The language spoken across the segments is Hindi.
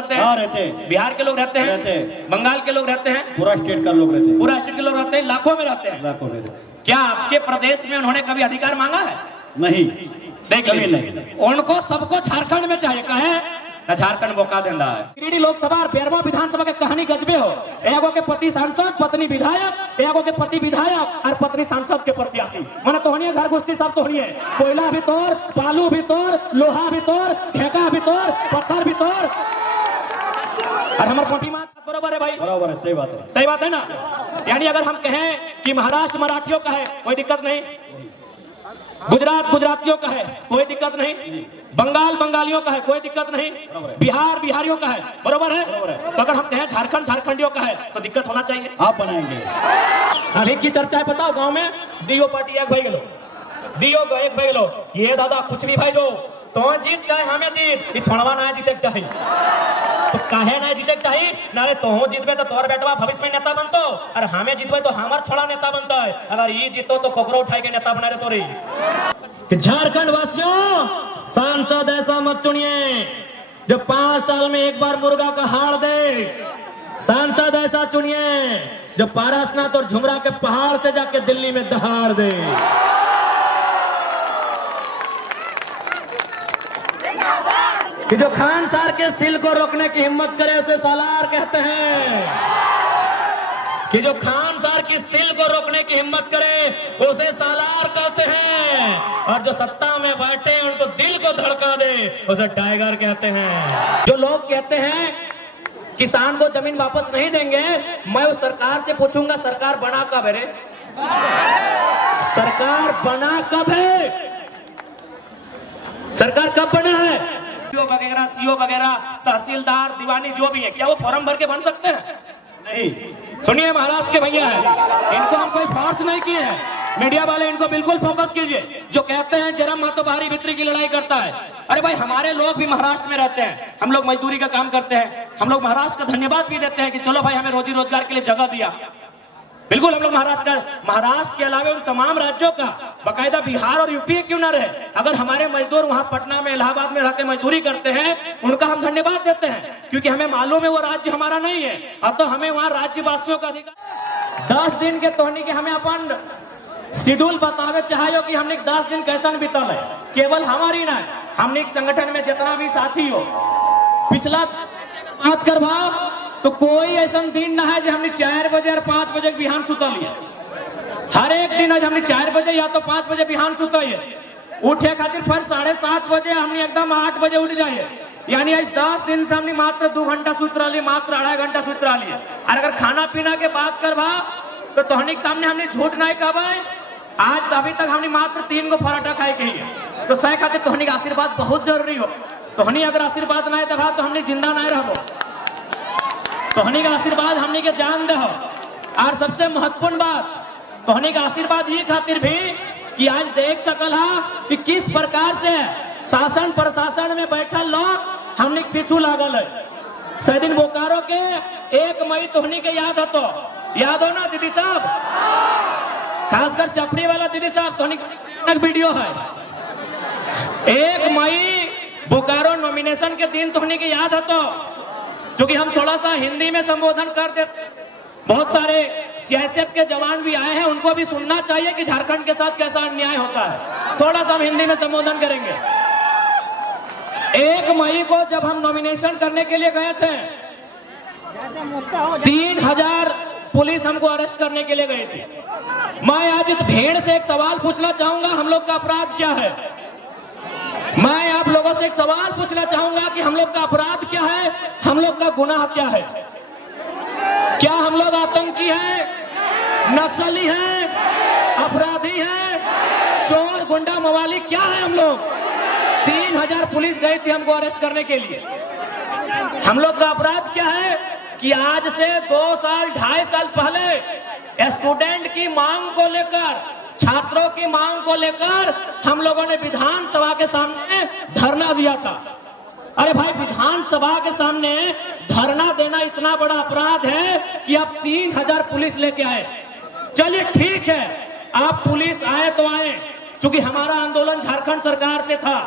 रहते हैं? हाँ रहते हैं। बिहार के लोग रहते हैं? रहते हैं। बंगाल के लोग रहते हैं? पूरा स्टेट का लोग रहते हैं। पूरा स्टेट के लोग रहते हैं, लाखों में रहते हैं। लाखों में। क्या आपके प्रदेश में उन्होंने कभी अधिकार मांगा है? नहीं, कभी नहीं। उनको सबको झारखंड में चाहिए, कहे झारखंड मौका देना है। गिरिडीह लोकसभा और बेरवा विधानसभा के कहानी गजबे हो। एगो के पति सांसद, पत्नी विधायक, एगो के पति विधायक और पत्नी सांसद के प्रत्याशी। मैंने तोहनी घर घुसती सब तोहनी है। कोयला भी तोड़, बालू भी तोड़, लोहा भी तोड़, ठेका भी तोड़, पत्थर भी तोड़। और हमारे पटी माँ बराबर है भाई, बराबर है, सही बात है। सही बात है ना। यानी अगर हम कहें कि महाराष्ट्र मराठियों का है, कोई दिक्कत नहीं। गुजरात गुजरातियों का है, कोई दिक्कत नहीं। बंगाल बंगालियों का है, कोई दिक्कत नहीं। बिहार बिहारियों का है, बरोबर है। तो अगर हम कहें झारखंड झारखंडियों का है तो दिक्कत होना चाहिए। आप बनाएंगे। अभी की चर्चा है, बताओ गांव में डीओ पार्टी एक भाई गलो, डीओ को एक भाई गलो, ये दादा कुछ भी भाई जो तो जीत चाहे हमें जीत, ये छोड़वा ना जीते चाहिए। तो काहे ना जीते चाहिए ना रे, तो जीतबे तो तोर बेटवा भविष्य में नेता बनतो, और हमें जीतबे तो हमार छोड़ा नेता बनता है। अगर ये जीतो तो कोकरो उठाए के नेता बना रहे तो रही। झारखंड वासियों, सांसद ऐसा मत चुनिए जो 5 साल में एक बार मुर्गा का हार दे। सांसद ऐसा चुनिए जो पारसनाथ और झुमरा के पहाड़ से जाके दिल्ली में दहाड़ दे। कि जो खान सार के सिल को रोकने की हिम्मत करे उसे सालार कहते हैं। कि जो खान सार की सिल को रोकने की हिम्मत करे उसे सालार कहते हैं। और जो सत्ता में बैठे उनको दिल को धड़का दे उसे टाइगर कहते हैं। जो लोग कहते हैं किसान को जमीन वापस नहीं देंगे, मैं उस सरकार से पूछूंगा सरकार बना कब है रे? सरकार बना कब है? सरकार कब बना है? वगैरह सीओ वगैरह तहसीलदार दीवानी जो भी है, क्या वो फॉर्म भर के बन सकते हैं? नहीं। सुनिए, महाराष्ट्र के भैया है, इनको हम कोई फोर्स नहीं किए हैं। मीडिया वाले इनको बिल्कुल फोकस कीजिए। जो कहते हैं जरा मत तो बाहरी भीतरी की लड़ाई करता है। अरे भाई, हमारे लोग भी महाराष्ट्र में रहते हैं, हम लोग मजदूरी का काम करते हैं। हम लोग महाराष्ट्र का धन्यवाद भी देते हैं कि चलो भाई हमें रोजी रोजगार के लिए जगह दिया। बिल्कुल हम लोग महाराष्ट्र के अलावा उन तमाम राज्यों का, बाकायदा बिहार और यूपी क्यों ना रहे, अगर हमारे मजदूर वहां पटना में इलाहाबाद में रहकर मजदूरी करते हैं, उनका हम धन्यवाद देते हैं। क्योंकि हमें मालूम है वो राज्य हमारा नहीं है। अब तो हमें वहां राज्यवासियों का अधिकार 10 दिन के तोहनी के हमें अपन शेड्यूल बतावे चाहिए कि हमने 10 दिन कैसा बीतल है। केवल हमारी ना, हमने संगठन में जितना भी साथी हो, पिछला बात करवाओ तो कोई ऐसा दिन ना है जो हमने 4 बजे और 5 बजे बिहान सुता लिया। हर एक दिन आज हमने 4 बजे या तो 5 बजे बिहान सुता है। उठे खातिर फिर 7:30 बजे हमने एकदम 8 बजे उठ जाइए। यानी आज 10 दिन से हमने मात्र 2 घंटा सुत रही, मात्र 2.5 घंटा सुत रही है। और अगर खाना पीना के बात करवा तो तोहनी के सामने हमने झूठ नहीं कहा। आज अभी तक हमने मात्र 3 गो पराठा खाए के ही। तो सही खातिर तोहनी का आशीर्वाद बहुत जरूरी हो। तोहनी अगर आशीर्वाद नहीं दबा तो हमने जिंदा नहीं रहो। तोहनी का आशीर्वाद हमने के जान दे। और सबसे महत्वपूर्ण बात, तोहनी का आशीर्वाद ये खातिर भी कि आज देख सकल है कि किस प्रकार से शासन प्रशासन में बैठल लोग हमने पीछू लागल है। सदिन बोकारो के 1 मई तोहनी के याद हो, याद हो ना दीदी साहब? खासकर चपड़ी वाला दीदी साहब, तोहनी वीडियो है। 1 मई बोकारो नॉमिनेशन के दिन तोहनी के याद हो, तो क्योंकि हम थोड़ा सा हिंदी में संबोधन कर देते। बहुत सारे सीआईएसएफ के जवान भी आए हैं, उनको भी सुनना चाहिए कि झारखंड के साथ कैसा अन्याय होता है। थोड़ा सा हम हिंदी में संबोधन करेंगे। 1 मई को जब हम नॉमिनेशन करने के लिए गए थे, 3000 पुलिस हमको अरेस्ट करने के लिए गई थी। मैं आज इस भीड़ से एक सवाल पूछना चाहूंगा, हम लोग का अपराध क्या है? मैं आप लोगों से एक सवाल पूछना चाहूंगा कि हम लोग का अपराध क्या है, हम लोग का गुनाह क्या है? क्या हम लोग आतंकी हैं, नक्सली हैं, अपराधी हैं, चोर गुंडा मवाली क्या है हम लोग? 3000 पुलिस गई थी हमको अरेस्ट करने के लिए। हम लोग का अपराध क्या है कि आज से 2 साल 2.5 साल पहले स्टूडेंट की मांग को लेकर, छात्रों की मांग को लेकर हम लोगों ने विधानसभा के सामने धरना दिया था। अरे भाई, विधानसभा के सामने धरना देना इतना बड़ा अपराध है कि आप 3000 पुलिस लेके आए। चलिए ठीक है, आप पुलिस आए तो आए, क्योंकि हमारा आंदोलन झारखंड सरकार से था।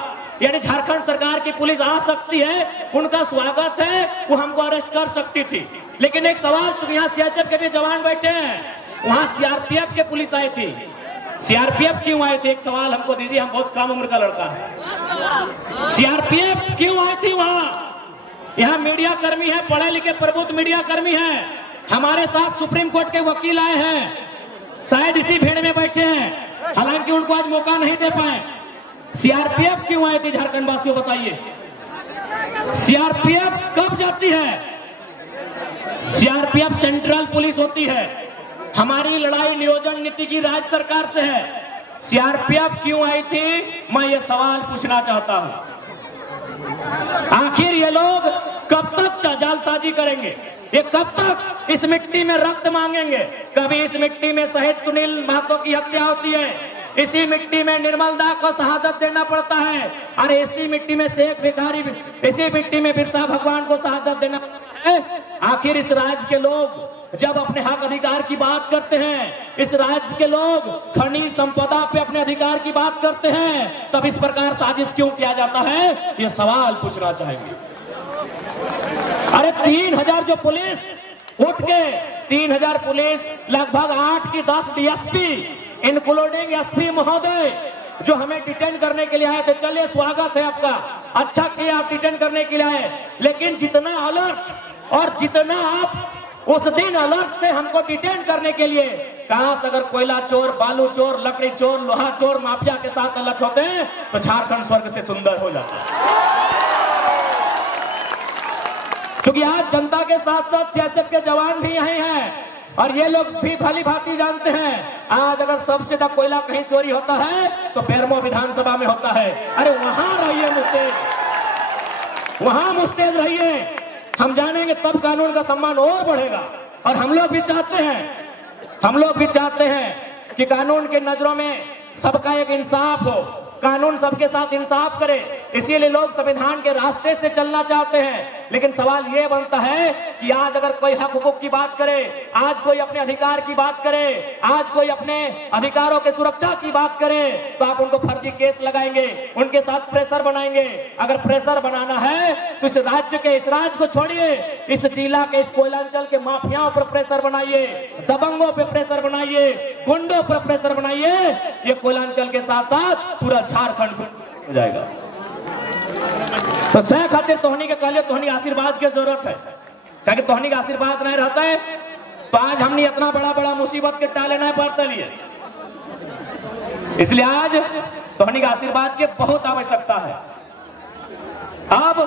यानी झारखंड सरकार की पुलिस आ सकती है, उनका स्वागत है, वो हमको अरेस्ट कर सकती थी। लेकिन एक सवाल, चूंकि यहाँ सीआरपीएफ के भी जवान बैठे हैं, वहां सीआरपीएफ के पुलिस आई थी, सीआरपीएफ क्यों आई थी? एक सवाल हमको दीजिए, हम बहुत कम उम्र का लड़का है। सीआरपीएफ क्यों आई थी वहां? यहाँ मीडिया कर्मी है, पढ़े लिखे प्रबुद्ध मीडिया कर्मी है, हमारे साथ सुप्रीम कोर्ट के वकील आए हैं, शायद इसी भीड़ में बैठे हैं, हालांकि उनको आज मौका नहीं दे पाए। सीआरपीएफ क्यों आई थी झारखंड वासियों, बताइए। सीआरपीएफ कब जाती है? सीआरपीएफ सेंट्रल पुलिस होती है, हमारी लड़ाई नियोजन नीति की राज्य सरकार से है। सीआरपीएफ क्यों आई थी, मैं ये सवाल पूछना चाहता हूं। आखिर ये लोग कब तक जालसाजी करेंगे? ये कब तक इस मिट्टी में रक्त मांगेंगे? कभी इस मिट्टी में शहीद सुनील महतो की हत्या होती है, इसी मिट्टी में निर्मल दा को शहादत देना पड़ता है, और इसी मिट्टी में शेख भिखारी, इसी मिट्टी में बिरसा भगवान को शहादत देना पड़ता है। आखिर इस राज्य के लोग जब अपने हक अधिकार की बात करते हैं, इस राज्य के लोग खनिज संपदा पे अपने अधिकार की बात करते हैं, तब इस प्रकार साजिश क्यों किया जाता है? ये सवाल पूछना चाहेंगे। अरे 3000 जो पुलिस उठ के 3000 पुलिस, लगभग 8 की 10 डीएसपी, इंक्लूडिंग एसपी महोदय, जो हमें डिटेन करने के लिए आए थे। चलिए, स्वागत है आपका, अच्छा किया आप डिटेन करने के लिए आए, लेकिन जितना अलर्ट और जितना आप उस दिन अलर्ट से हमको डिटेन करने के लिए, काश अगर कोयला चोर, बालू चोर, लकड़ी चोर, लोहा चोर, माफिया के साथ अलर्ट होते हैं तो झारखंड स्वर्ग से सुंदर हो जाता। क्योंकि आज जनता के साथ साथ सीआरपीएफ के जवान भी यही हैं, और ये लोग भी भली भांति जानते हैं, आज अगर सबसे ज्यादा कोयला कहीं चोरी होता है तो बेरमो विधानसभा में होता है। अरे वहां रहिए मुस्तैद, वहां मुस्तैद रहिए, हम जानेंगे तब कानून का सम्मान और बढ़ेगा। और हम लोग भी चाहते हैं कि कानून के नजरों में सबका एक इंसाफ हो, कानून सबके साथ इंसाफ करे, इसीलिए लोग संविधान के रास्ते से चलना चाहते हैं। लेकिन सवाल ये बनता है कि आज अगर कोई हक हुकूक की बात करे, आज कोई अपने अधिकार की बात करे, आज कोई अपने अधिकारों के सुरक्षा की बात करे, तो आप उनको फर्जी केस लगाएंगे, उनके साथ प्रेशर बनाएंगे। अगर प्रेशर बनाना है तो इस राज्य को छोड़िए, इस जिला के, इस कोयलांचल के माफियाओं पर प्रेशर बनाइए, दबंगों पर प्रेशर बनाइए, गुंडों पर प्रेशर बनाइए। ये कोयलांचल के साथ साथ पूरा झारखंड हो जाएगा। तो सह खातिर तोहनी के कहले, तोहनी आशीर्वाद की जरूरत है, क्योंकि तोहनी का आशीर्वाद नहीं रहता है तो आज हमने इतना बड़ा मुसीबत के टाले नहीं पाते लिए। इसलिए आज तोहनी का आशीर्वाद की बहुत आवश्यकता है। अब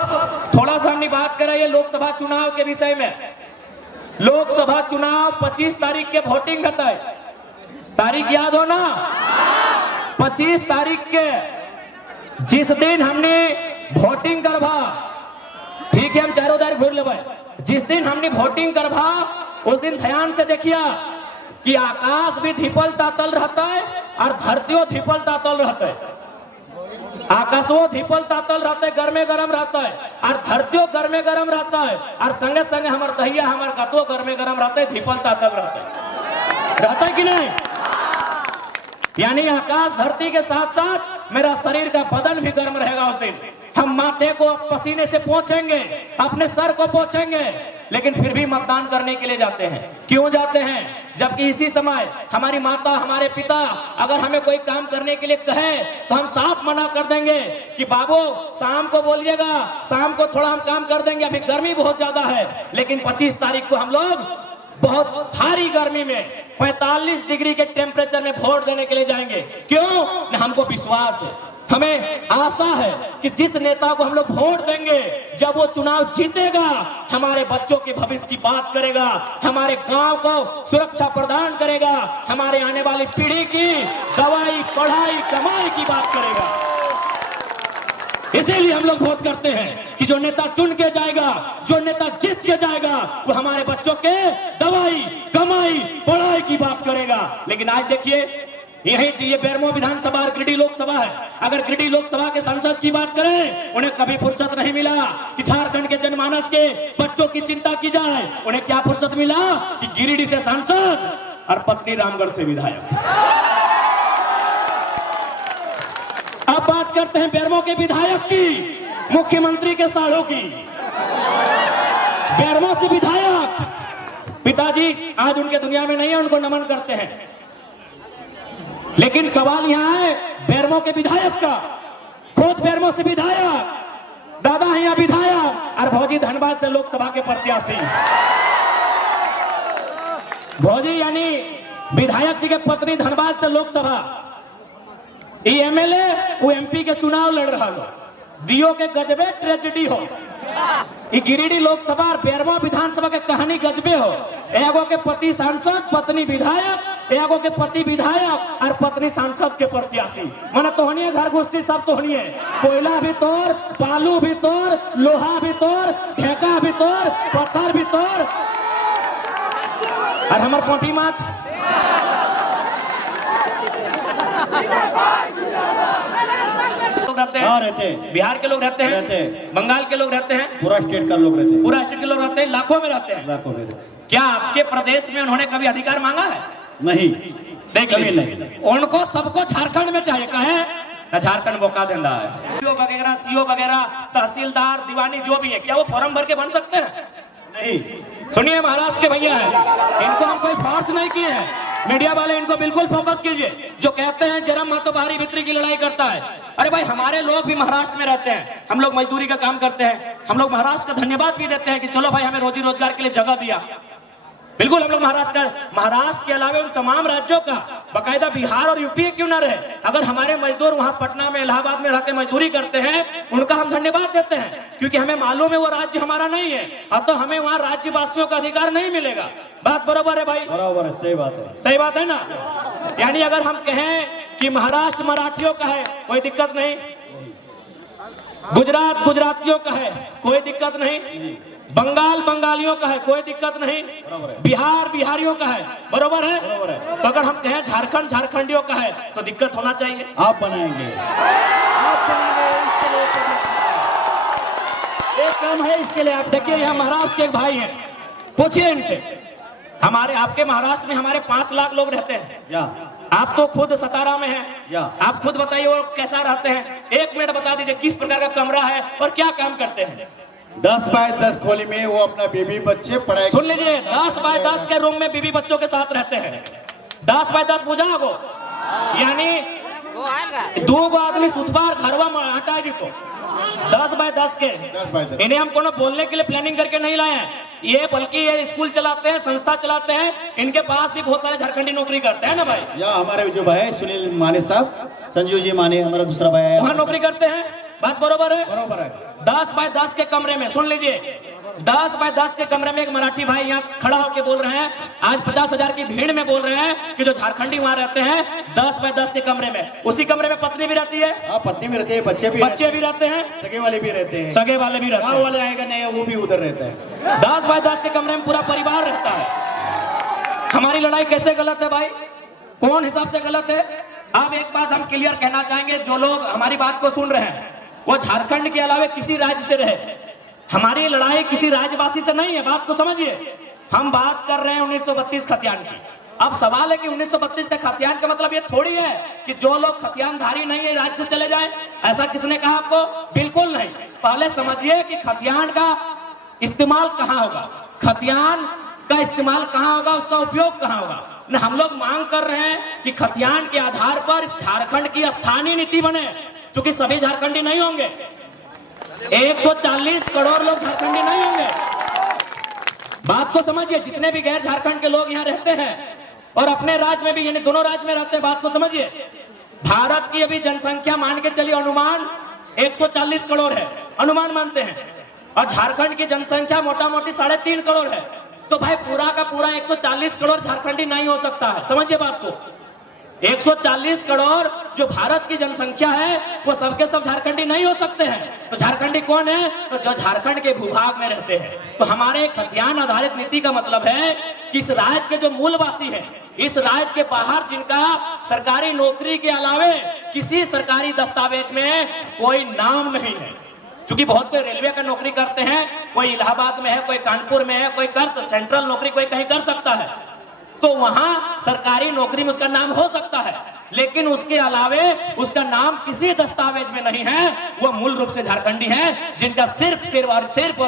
थोड़ा सा हमने बात करें ये लोकसभा चुनाव के विषय में। लोकसभा चुनाव 25 तारीख के वोटिंग होता है, तारीख याद हो ना? 25 तारीख के जिस दिन हमने वोटिंग करवा, ठीक है, हम चारों तारीख घूर लेवे, जिस दिन हमने वोटिंग करवा उस दिन ध्यान से देखिए कि आकाश भी धिपल तातल रहता है और धरतियों धिपल तातल रहता है। आकाशों धिपल तातल रहता है, गर्मे गरम रहता है, और धरतियों गर्मे गरम रहता है, और संगे संगे हमार दहिया हमार गतो गर्मे गरम रहता है, धिपल तातल रहता है कि नहीं? यानी आकाश धरती के साथ साथ मेरा शरीर का बदन भी गर्म रहेगा उस दिन। हम माथे को पसीने से पोंछेंगे, अपने सर को पोंछेंगे, लेकिन फिर भी मतदान करने के लिए जाते हैं। क्यों जाते हैं? जबकि इसी समय हमारी माता, हमारे पिता अगर हमें कोई काम करने के लिए कहे तो हम साफ मना कर देंगे कि बाबू शाम को बोलिएगा, शाम को थोड़ा हम काम कर देंगे, अभी गर्मी बहुत ज्यादा है। लेकिन 25 तारीख को हम लोग बहुत भारी गर्मी में 45 डिग्री के टेम्परेचर में वोट देने के लिए जाएंगे। क्यों? हमको विश्वास है, हमें आशा है कि जिस नेता को हम लोग वोट देंगे, जब वो चुनाव जीतेगा, हमारे बच्चों के भविष्य की बात करेगा, हमारे गांव को सुरक्षा प्रदान करेगा, हमारे आने वाली पीढ़ी की दवाई, पढ़ाई, कमाई की बात करेगा। इसीलिए हम लोग वोट करते हैं कि जो नेता चुन के जाएगा, जो नेता जीत के जाएगा, वो हमारे बच्चों के दवाई, कमाई, पढ़ाई की बात करेगा। लेकिन आज देखिए, यही ये बेरमो विधानसभा और गिरिडीह लोकसभा है। अगर गिरिडीह लोकसभा के सांसद की बात करें, उन्हें कभी फुर्सत नहीं मिला कि झारखंड के जनमानस के बच्चों की चिंता की जाए। उन्हें क्या फुर्सत मिला कि गिरिडीह से सांसद और पत्नी रामगढ़ से विधायक। आप बात करते हैं बेरमो के विधायक की, मुख्यमंत्री के सालों की। बेरमो से विधायक, पिताजी आज उनके दुनिया में नहीं है, उनको नमन करते हैं। लेकिन सवाल यहां है बेरमो के विधायक का, खुद बेरमो से विधायक, दादा है यहाँ विधायक, और भौजी धनबाद से लोकसभा के प्रत्याशी। भौजी यानी विधायक जी के पत्नी धनबाद से लोकसभा, ये एमएलए वो एमपी के चुनाव लड़ रहा हो। दियो के गजबे ट्रेजेडी हो, ये गिरिडीह लोकसभा और बेरमो विधानसभा के कहानी गजबे हो। एगो के पति सांसद, पत्नी विधायक, एगो के पति विधायक और पत्नी सांसद के प्रत्याशी। मन तोहनी घर घुसती सब तोहनी है, कोयला भी तोड़, बालू भी तोड़, लोहा भी तोड़, ठेका भी तोड़, पत्थर भी तोड़, और हमार पोटी माछ रहते हैं, रहते हैं, बिहार के लोग रहते हैं, बंगाल के लोग रहते हैं, पूरा स्टेट का लोग रहते हैं, पूरा स्टेट के लोग रहते हैं, लाखों में रहते हैं। लाखों में। क्या आपके प्रदेश में उन्होंने कभी अधिकार मांगा है? नहीं, कभी नहीं। उनको सबको झारखंड में चाहिए, कहे ना झारखंड मौका देना है। सीओ वगैरह, तहसीलदार, दीवानी जो भी है, क्या वो फॉर्म भर के बन सकते हैं? नहीं। सुनिए, महाराष्ट्र के भैया है, इनको हम कोई फोर्स नहीं किए हैं। मीडिया वाले इनको बिल्कुल फोकस कीजिए। जो कहते हैं जरम महतो भारी भित्री की लड़ाई करता है, अरे भाई हमारे लोग भी महाराष्ट्र में रहते हैं, हम लोग मजदूरी का काम करते हैं, हम लोग महाराष्ट्र का धन्यवाद भी देते हैं कि चलो भाई हमें रोजी रोजगार के लिए जगह दिया। बिल्कुल हम लोग महाराष्ट्र के अलावा उन तमाम राज्यों का, बाकायदा बिहार और यूपी क्यों ना रहे, अगर हमारे मजदूर वहां पटना में, इलाहाबाद में रहकर मजदूरी करते हैं, उनका हम धन्यवाद देते हैं, क्योंकि हमें मालूम है वो राज्य हमारा नहीं है। अब तो हमें वहां राज्यवासियों का अधिकार नहीं मिलेगा। बात बराबर है भाई? बराबर है, सही बात है। सही बात है ना? यानी अगर हम कहें कि महाराष्ट्र मराठियों का है, कोई दिक्कत नहीं, गुजरात गुजरातियों का है, कोई दिक्कत नहीं, बंगाल बंगालियों का है, कोई दिक्कत नहीं, बिहार बिहारियों का है, बरोबर है? तो अगर हम कहें झारखंड झारखंडियों का है तो दिक्कत होना चाहिए। आप बनाएंगे, एक काम है इसके लिए। आप देखिए यहाँ महाराष्ट्र के एक भाई हैं, पूछिए इनसे। हमारे आपके महाराष्ट्र में हमारे 5 लाख लोग रहते हैं, या आप तो खुद सतारा में हैं, या आप खुद बताइए वो कैसा रहते हैं। 1 मिनट बता दीजिए किस प्रकार का कमरा है और क्या काम करते हैं। 10 बाय 10 खोली में वो अपना बेबी बच्चे पढ़ाई। सुन लीजिए, 10 बाय 10 के रूम में बीबी बच्चों के साथ रहते हैं। 10 बाय 10 बुझा वो, यानी 2 आदमी सुतबार घरवा में हटा जी तो 10 बाय 10 के। 10 बाय 10 इन्हें हम कोनो बोलने के लिए प्लानिंग करके नहीं लाए हैं, ये बल्कि ये स्कूल चलाते हैं, संस्था चलाते हैं, इनके पास भी बहुत सारे झारखंडी नौकरी करते हैं ना भाई। या हमारे जो भाई सुनील माने साहब, संजीव जी माने, हमारा दूसरा भाई है, वहाँ नौकरी करते हैं। बात बरोबर है? बराबर है। 10 बाय 10 के कमरे में, सुन लीजिए, 10 बाय 10 के कमरे में एक मराठी भाई यहाँ खड़ा होकर बोल रहे हैं, आज 50,000 की भीड़ में बोल रहे हैं कि जो झारखंडी वहाँ रहते हैं 10 बाय 10 के कमरे में, उसी कमरे में पत्नी भी रहती है, हाँ पत्नी भी रहते हैं, बच्चे भी रहते हैं, सगे वाले भी रहते हैं, सगे वाले भी रहते गाँव हैं, वाले आएगा नहीं वो भी उधर रहता है। 10 बाय 10 के कमरे में पूरा परिवार रहता है। हमारी लड़ाई कैसे गलत है भाई? कौन हिसाब से गलत है? अब एक बात हम क्लियर कहना चाहेंगे, जो लोग हमारी बात को सुन रहे हैं वो झारखंड के अलावा किसी राज्य से रहे, हमारी लड़ाई किसी राज्यवासी से नहीं है। बात को समझिए, हम बात कर रहे हैं 1932 खतियान की। अब सवाल है कि 1932 का खतियान का मतलब ये थोड़ी है कि जो लोग खतियानधारी नहीं है राज्य से चले जाए, ऐसा किसने कहा आपको? बिल्कुल नहीं। पहले समझिए कि खतियान का इस्तेमाल कहाँ होगा, खतियान का इस्तेमाल कहाँ होगा, उसका उपयोग कहाँ होगा। न हम लोग मांग कर रहे हैं कि खतियान के आधार पर झारखंड की स्थानीय नीति बने, क्योंकि सभी झारखंडी नहीं होंगे, 140 करोड़ लोग झारखंडी नहीं होंगे। बात को समझिए, जितने भी गैर झारखंड के लोग यहाँ रहते हैं और अपने राज्य में भी, यानी दोनों राज्य में रहते हैं, बात को समझिए। भारत की अभी जनसंख्या मान के चलिए अनुमान 140 करोड़ है, अनुमान मानते हैं, और झारखंड की जनसंख्या मोटा मोटी 3.5 करोड़ है। तो भाई पूरा का पूरा 140 करोड़ झारखंडी नहीं हो सकता है, समझिए बात को। 140 करोड़ जो भारत की जनसंख्या है वो सबके सब झारखंडी नहीं हो सकते हैं। तो झारखंडी कौन है? तो जो झारखंड के भूभाग में रहते हैं। तो हमारे खतियान आधारित नीति का मतलब है कि इस राज्य के जो मूलवासी हैं, इस राज्य के बाहर जिनका सरकारी नौकरी के अलावे किसी सरकारी दस्तावेज में कोई नाम नहीं है, क्योंकि बहुत कोई रेलवे का नौकरी करते हैं, कोई इलाहाबाद में है, कोई कानपुर में है, कोई कर सेंट्रल नौकरी कोई कहीं कर सकता है, तो वहां सरकारी नौकरी में उसका नाम हो सकता है। लेकिन उसके अलावे उसका नाम किसी दस्तावेज में नहीं है, वो मूल रूप से झारखंडी है, जिनका सिर्फ और सिर्फ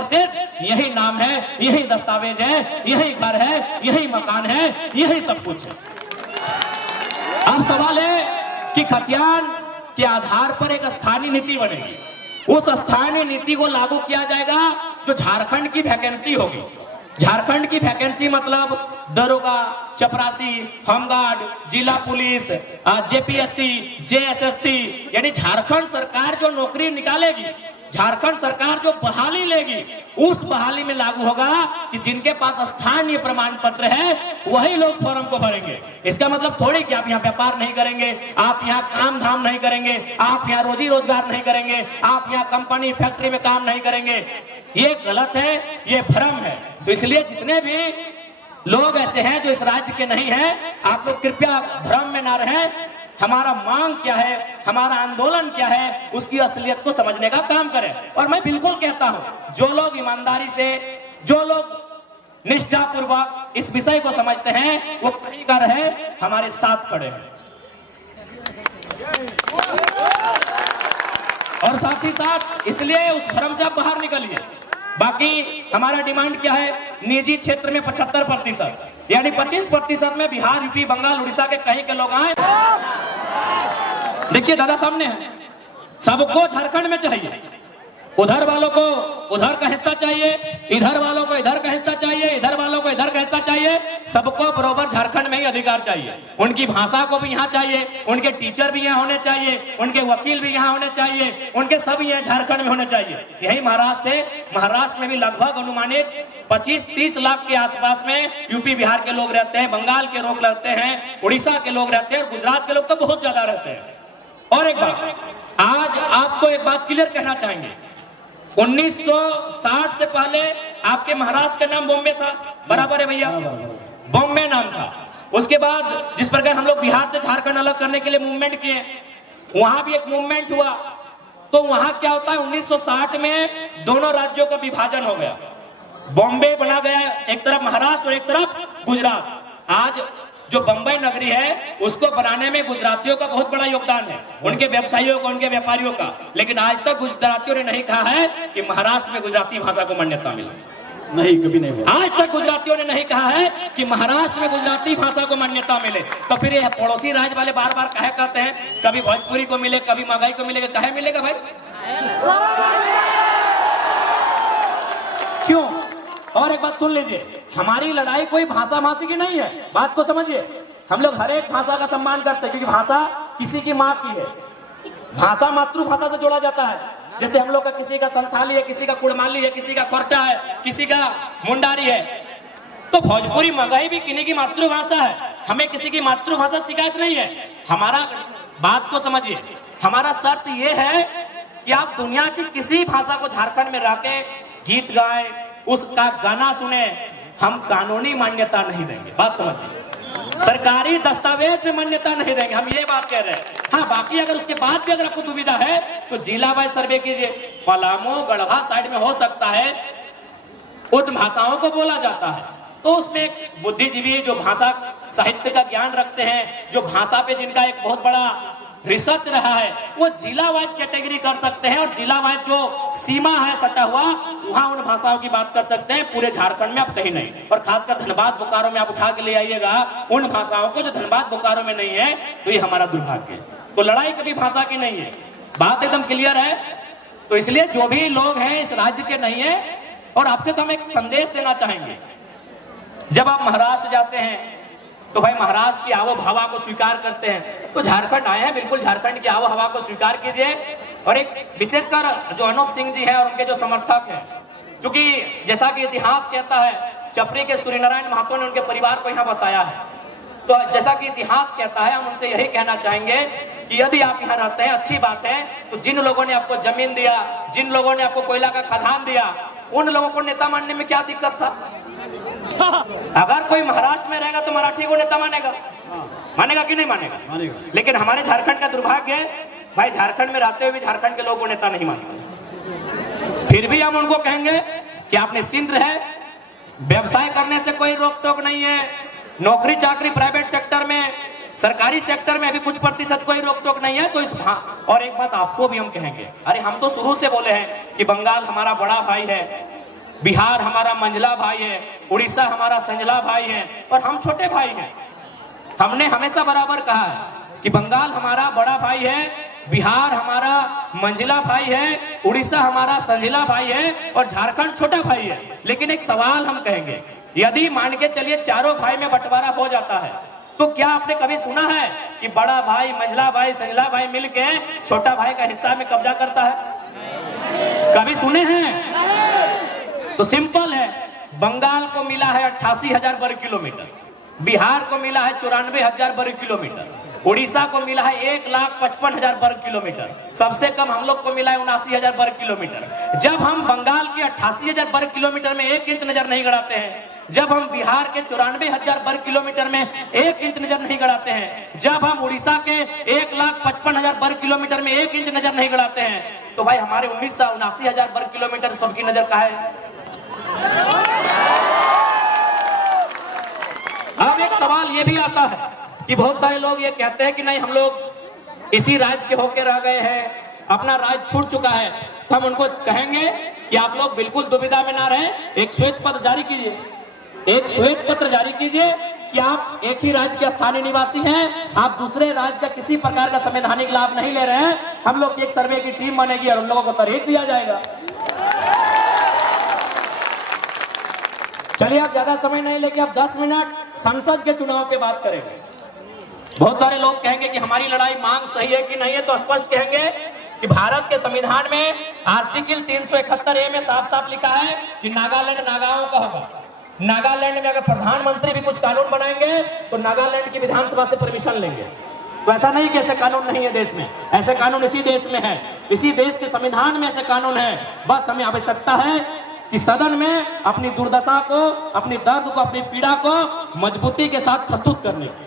यही नाम है, यही दस्तावेज है, यही घर है, यही मकान है, यही सब कुछ है। अब सवाल है कि खतियान के आधार पर एक स्थानीय नीति बनेगी, उस स्थानीय नीति को लागू किया जाएगा तो झारखंड की वैकेंसी होगी। झारखंड की वैकेंसी मतलब दरोगा, चपरासी, होमगार्ड, जिला पुलिस, जेपीएससी, जेएसएससी, यानी झारखंड सरकार जो नौकरी निकालेगी, झारखंड सरकार जो बहाली लेगी, उस बहाली में लागू होगा कि जिनके पास स्थानीय प्रमाण पत्र है वही लोग फॉर्म को भरेंगे। इसका मतलब थोड़ी कि आप यहाँ व्यापार नहीं करेंगे, आप यहाँ काम धाम नहीं करेंगे, आप यहाँ रोजी रोजगार नहीं करेंगे, आप यहाँ कंपनी फैक्ट्री में काम नहीं करेंगे। ये गलत है, ये भ्रम है। तो इसलिए जितने भी लोग ऐसे हैं जो इस राज्य के नहीं हैं, आप लोग कृपया भ्रम में ना रहें। हमारा मांग क्या है, हमारा आंदोलन क्या है, उसकी असलियत को समझने का काम करें। और मैं बिल्कुल कहता हूं, जो लोग ईमानदारी से, जो लोग निष्ठापूर्वक इस विषय को समझते हैं, वो कहीं का रहे हमारे साथ खड़े हैं। और साथ ही साथ इसलिए उस भ्रम से आप बाहर निकलिए। बाकी हमारा डिमांड क्या है, निजी क्षेत्र में 75%, यानी 25% में बिहार, यूपी, बंगाल, उड़ीसा के कहीं के लोग आए। देखिए दादा सामने है, सबको झारखंड में चाहिए, उधर वालों को उधर का हिस्सा चाहिए, इधर वालों को इधर का हिस्सा चाहिए, इधर वालों को इधर का हिस्सा चाहिए, सबको बराबर झारखंड में ही अधिकार चाहिए। उनकी भाषा को भी यहाँ चाहिए, उनके टीचर भी यहाँ होने चाहिए, उनके वकील भी यहाँ होने चाहिए, उनके सब यहाँ झारखंड में होने चाहिए। यही महाराष्ट्र है, महाराष्ट्र में भी लगभग अनुमानित 25-30 लाख के आसपास में यूपी बिहार के लोग रहते हैं, बंगाल के लोग रहते हैं, उड़ीसा के लोग रहते हैं, और गुजरात के लोग तो बहुत ज्यादा रहते हैं। और एक बात, आज आपको एक बात क्लियर कहना चाहेंगे, 1960 से पहले आपके महाराष्ट्र का नाम बॉम्बे था, बराबर है भैया, बॉम्बे नाम था। उसके बाद जिस प्रकार हम लोग बिहार से झारखंड अलग करने के लिए मूवमेंट किए, वहां भी एक मूवमेंट हुआ। तो वहां क्या होता है, 1960 में दोनों राज्यों का विभाजन हो गया, बॉम्बे बना गया, एक तरफ महाराष्ट्र और एक तरफ गुजरात। आज जो बंबई नगरी है उसको बनाने में गुजरातियों का बहुत बड़ा योगदान है, उनके व्यवसायियों का, उनके व्यापारियों का। लेकिन आज तक गुजरातियों ने नहीं कहा है कि महाराष्ट्र में गुजराती भाषा को मान्यता मिले, नहीं, कभी नहीं हुआ। आज तक गुजरातियों ने नहीं कहा है कि महाराष्ट्र में गुजराती भाषा को मान्यता मिले। तो फिर ये पड़ोसी राज्य वाले बार बार कहे कहते हैं, कभी भोजपुरी को मिले, कभी मगही को मिलेगा, कहे मिलेगा भाई, क्यों? और एक बात सुन लीजिए, हमारी लड़ाई कोई भाषा भाषी की नहीं है, बात को समझिए। हम लोग हर एक भाषा का सम्मान करते हैं, क्योंकि भाषा किसी की माँ की है, भाषा मातृभाषा से जोड़ा जाता है। जैसे हम लोग का किसी का संथाली है, किसी का कुड़माली है, किसी का खोरटा है, किसी का मुंडारी है, तो भोजपुरी मगही भी किन्हीं की मातृभाषा है। हमें किसी की मातृभाषा शिकायत नहीं है। हमारा बात को समझिए, हमारा शर्त यह है कि आप दुनिया की किसी भाषा को झारखंड में रहकर गीत गाएं, उसका गाना सुने, हम कानूनी मान्यता नहीं देंगे। बात समझिए, सरकारी दस्तावेज में मान्यता नहीं देंगे, हम ये बात कह रहे हैं। हाँ, बाकी अगर उसके बाद भी अगर आपको दुविधा है तो जिला वाइज सर्वे कीजिए। पलामू, गढ़वा साइड में हो सकता है उन भाषाओं को बोला जाता है, तो उसमें एक बुद्धिजीवी जो भाषा साहित्य का ज्ञान रखते हैं, जो भाषा पे जिनका एक बहुत बड़ा रिसर्च रहा है, वो जिला वाइज कैटेगरी कर सकते हैं, और जिला वाइज जो सीमा है सटा हुआ, वहां उन भाषाओं की बात कर सकते हैं। पूरे झारखंड में आप कहीं नहीं, और खासकर धनबाद बोकारो में आप उठा के ले आइएगा उन भाषाओं को जो धनबाद बोकारो में नहीं है, तो ये हमारा दुर्भाग्य है। तो लड़ाई कभी भाषा की नहीं है, बात एकदम क्लियर है। तो इसलिए जो भी लोग हैं इस राज्य के नहीं है, और आपसे तो हम एक संदेश देना चाहेंगे, जब आप महाराष्ट्र जाते हैं तो भाई महाराष्ट्र की आबो हवा को स्वीकार करते हैं, तो झारखंड आए हैं, बिल्कुल झारखंड की आबो हवा को स्वीकार कीजिए। और एक विशेषकर जो अनूप सिंह जी हैं और उनके जो समर्थक हैं, क्योंकि जैसा कि इतिहास कहता है, चपरी के सूर्यनारायण महतो ने उनके परिवार को यहाँ बसाया है, तो जैसा कि इतिहास कहता है, हम उनसे यही कहना चाहेंगे कि यदि आप यहाँ रहते हैं, अच्छी बात है, तो जिन लोगों ने आपको जमीन दिया, जिन लोगों ने आपको कोयला का खदान दिया, उन लोगों को नेता मानने में क्या दिक्कत था? अगर कोई महाराष्ट्र में रहेगा तो मराठी को नेता मानेगा, मानेगा कि नहीं मानेगा? मानेगा। लेकिन हमारे झारखंड का दुर्भाग्य है, भाई झारखंड में रहते हुए भी झारखंड के लोगों को नेता नहीं मानेगा। फिर भी हम उनको कहेंगे कि आप निश्चिंत है, व्यवसाय करने से कोई रोक टोक नहीं है, नौकरी चाकरी प्राइवेट सेक्टर में सरकारी सेक्टर में अभी कुछ प्रतिशत कोई रोक टोक नहीं है। तो इस और एक बात आपको भी हम कहेंगे, अरे हम तो शुरू से बोले हैं कि बंगाल हमारा बड़ा भाई है, बिहार हमारा मंझला भाई है, उड़ीसा हमारा संझला भाई है और हम छोटे भाई हैं। हमने हमेशा बराबर कहा है कि बंगाल हमारा बड़ा भाई है, बिहार हमारा मंझला भाई है, उड़ीसा हमारा संझला भाई है और झारखंड छोटा भाई है। लेकिन एक सवाल हम कहेंगे, यदि मान के चलिए चारों भाई में बंटवारा हो जाता है तो क्या आपने कभी सुना है कि बड़ा भाई, मंझला भाई, संझला भाई मिलके छोटा भाई का हिस्सा में कब्जा करता है? कभी सुने हैं? तो सिंपल है, बंगाल को मिला है 88,000 वर्ग किलोमीटर, बिहार को मिला है 94,000 वर्ग किलोमीटर, उड़ीसा को मिला है 1,55,000 वर्ग किलोमीटर, सबसे कम हम लोग को मिला है 79,000 वर्ग किलोमीटर। जब हम बंगाल के 88,000 वर्ग किलोमीटर में 1 इंच नजर नहीं गड़ाते हैं, जब हम बिहार के 94,000 वर्ग किलोमीटर में 1 इंच नजर नहीं गड़ाते हैं, जब हम उड़ीसा के 1,55,000 वर्ग किलोमीटर में 1 इंच नजर नहीं गड़ाते हैं, तो भाई हमारे 79,000 वर्ग किलोमीटर सबकी नजर कहाँ है? अब एक सवाल ये भी आता है कि बहुत सारे लोग ये कहते हैं कि नहीं, हम लोग इसी राज्य के होकर रह गए हैं, अपना राज्य छूट चुका है। तो हम उनको कहेंगे कि आप लोग बिल्कुल दुविधा में ना रहे, एक श्वेत पत्र जारी कीजिए, एक श्वेत पत्र जारी कीजिए कि आप एक ही राज्य के स्थानीय निवासी हैं, आप दूसरे राज्य का किसी प्रकार का संवैधानिक लाभ नहीं ले रहे हैं। हम लोग की एक सर्वे की टीम बनेगी और उन लोगों को तरहीज दिया जाएगा। चलिए आप ज्यादा समय नहीं लेके आप 10 मिनट संसद के चुनाव पे बात करेंगे। बहुत सारे लोग कहेंगे कि हमारी लड़ाई मांग सही है कि नहीं है, तो स्पष्ट कहेंगे कि भारत के संविधान में आर्टिकल 371A में साफ साफ लिखा है कि नागालैंड नागाओं का होगा। नागालैंड में अगर प्रधानमंत्री भी कुछ कानून बनाएंगे तो नागालैंड की विधानसभा से परमिशन लेंगे। तो ऐसा नहीं कि ऐसे कानून नहीं है देश में, ऐसे कानून इसी देश में है, इसी देश के संविधान में ऐसे कानून है। बस हमें आवश्यकता है कि सदन में अपनी दुर्दशा को, अपनी दर्द को, अपनी पीड़ा को मजबूती के साथ प्रस्तुत करने की।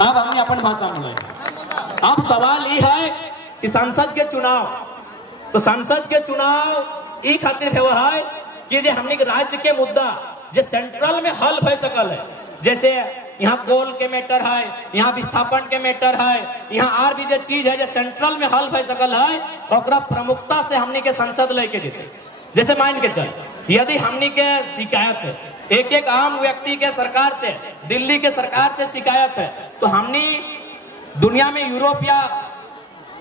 अब हमने अपन भाषा में, अब सवाल ये है कि संसद के चुनाव, तो संसद के चुनाव ई खातिर व्यवहार कि जे हमने राज्य के मुद्दा जो सेंट्रल में हल भय सकल है, जैसे यहाँ कोल के मैटर है, यहाँ विस्थापन के मैटर है, यहाँ और भी जो चीज है जो सेंट्रल में हल भय सकल है, ओकरा प्रमुखता से हमने के संसद लेके जीते। जैसे मान के चल, यदि हमने के शिकायत है, एक एक आम व्यक्ति के सरकार से, दिल्ली के सरकार से शिकायत है, तो हमने दुनिया में यूरोप या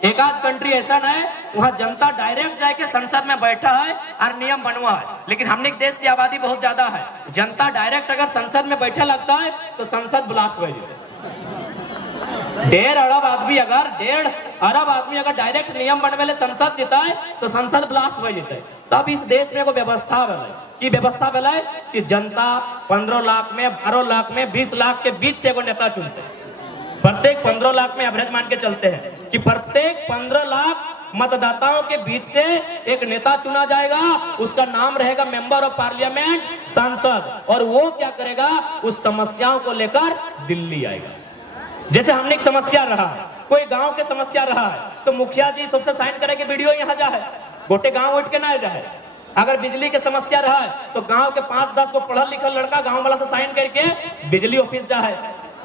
एक आध कंट्री ऐसा है वहां जनता डायरेक्ट जाके संसद में बैठा है और नियम बनवा है। लेकिन हमने देश की आबादी बहुत ज्यादा है, जनता डायरेक्ट अगर संसद में बैठे लगता है तो संसद ब्लास्ट हो जाए। 1.5 अरब आदमी अगर 1.5 अरब आदमी अगर डायरेक्ट नियम बनवे ले संसद जीता है तो संसद ब्लास्ट हो जाता है। तब इस देश में एगो व्यवस्था बने की व्यवस्था बने कि जनता 15 लाख में, 12 लाख में, 20 लाख के बीच से एगो नेता चुनते हैं। प्रत्येक 15 लाख में एवरेज मान के चलते हैं कि प्रत्येक 15 लाख मतदाताओं के बीच से एक नेता चुना जाएगा, उसका नाम रहेगा मेंबर ऑफ पार्लियामेंट, सांसद, और वो क्या करेगा, उस समस्याओं को लेकर दिल्ली आएगा। जैसे हमने एक समस्या रहा है, कोई गांव के समस्या रहा है, तो मुखिया जी सबसे साइन करे कि वीडियो यहाँ जा है, गोटे गांव उठ के ना जाए। अगर बिजली की समस्या रहा है तो गांव के 5-10 को पढ़ल लिखल लड़का गांव वाला से साइन करके बिजली ऑफिस जा है।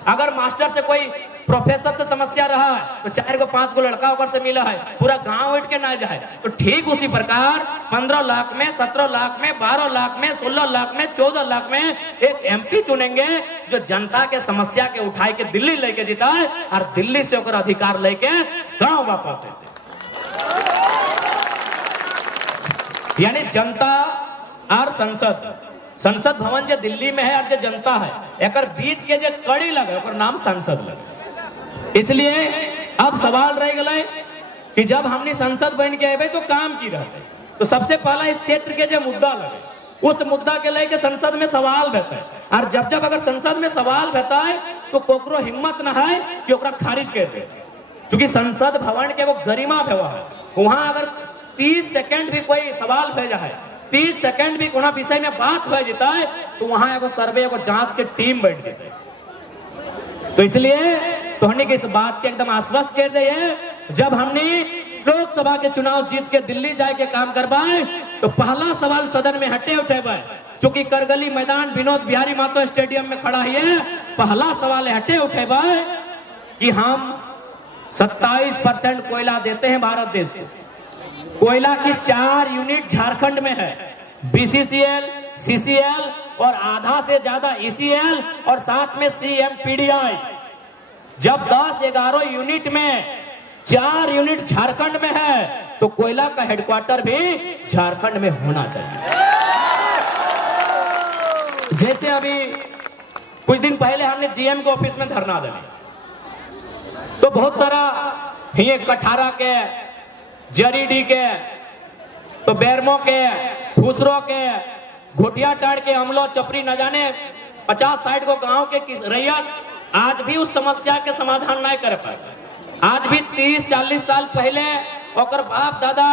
अगर मास्टर से कोई प्रोफेसर से समस्या रहा है तो 4-5 को लड़का होकर से मिला है, पूरा गांव उठ के ना जाए। तो ठीक उसी प्रकार 15 लाख में, 17 लाख में, 12 लाख में, 16 लाख में, 14 लाख में एक MP चुनेंगे जो जनता के समस्या के उठाए के दिल्ली लेके जीता है और दिल्ली से होकर अधिकार लेके गांव वापस आते। यानी जनता और संसद, संसद भवन जो दिल्ली में है और जो जनता है, एक बीच के जो कड़ी लगे और नाम संसद लगे। इसलिए अब सवाल रह गए कि जब हमने संसद बन के आए तो काम की रहते, तो सबसे पहला इस क्षेत्र के जो मुद्दा लगे उस मुद्दा के लेके संसद में सवाल रहता है। और जब अगर संसद में सवाल रहता है तो कोकरो हिम्मत न है कि ओकरा खारिज कर दे, क्योंकि संसद भवन के वो गरिमा व्यवहार है। वहां अगर 30 सेकंड भी कोई सवाल भेजा है, 30 सेकंड भी कोई विषय में बात हो जाता है तो वहां एगो सर्वे, एगो जांच के टीम बैठ जाती है। तो इसलिए तो हमने इस बात के एकदम आश्वस्त कर दिए, जब हमने लोकसभा के चुनाव जीत के दिल्ली जाए के काम करवाए तो पहला सवाल सदन में हटे उठे भाई, चूंकि करगली मैदान विनोद बिहारी महतो स्टेडियम में खड़ा है, पहला सवाल हटे उठे भाई कि हम 27% कोयला देते हैं भारत देश को। कोयला की 4 यूनिट झारखंड में है, बीसीसीएल, सीसीएल और आधा से ज्यादा ईसीएल और साथ में सीएमपीडीआई। जब 10-11 यूनिट में 4 यूनिट झारखंड में है तो कोयला का हेडक्वार्टर भी झारखंड में होना चाहिए। जैसे अभी कुछ दिन पहले हमने जीएम के ऑफिस में धरना दिया, तो बहुत सारा ये कठारा के, जरीडी के, तो बैरमो के, फुसरो के, घोटियाटाड़ के हमलो, चपरी न जाने 50-60 को गांव के रैयत आज भी उस समस्या के समाधान नहीं कर पाए। आज भी 30-40 साल पहले ओकर बाप दादा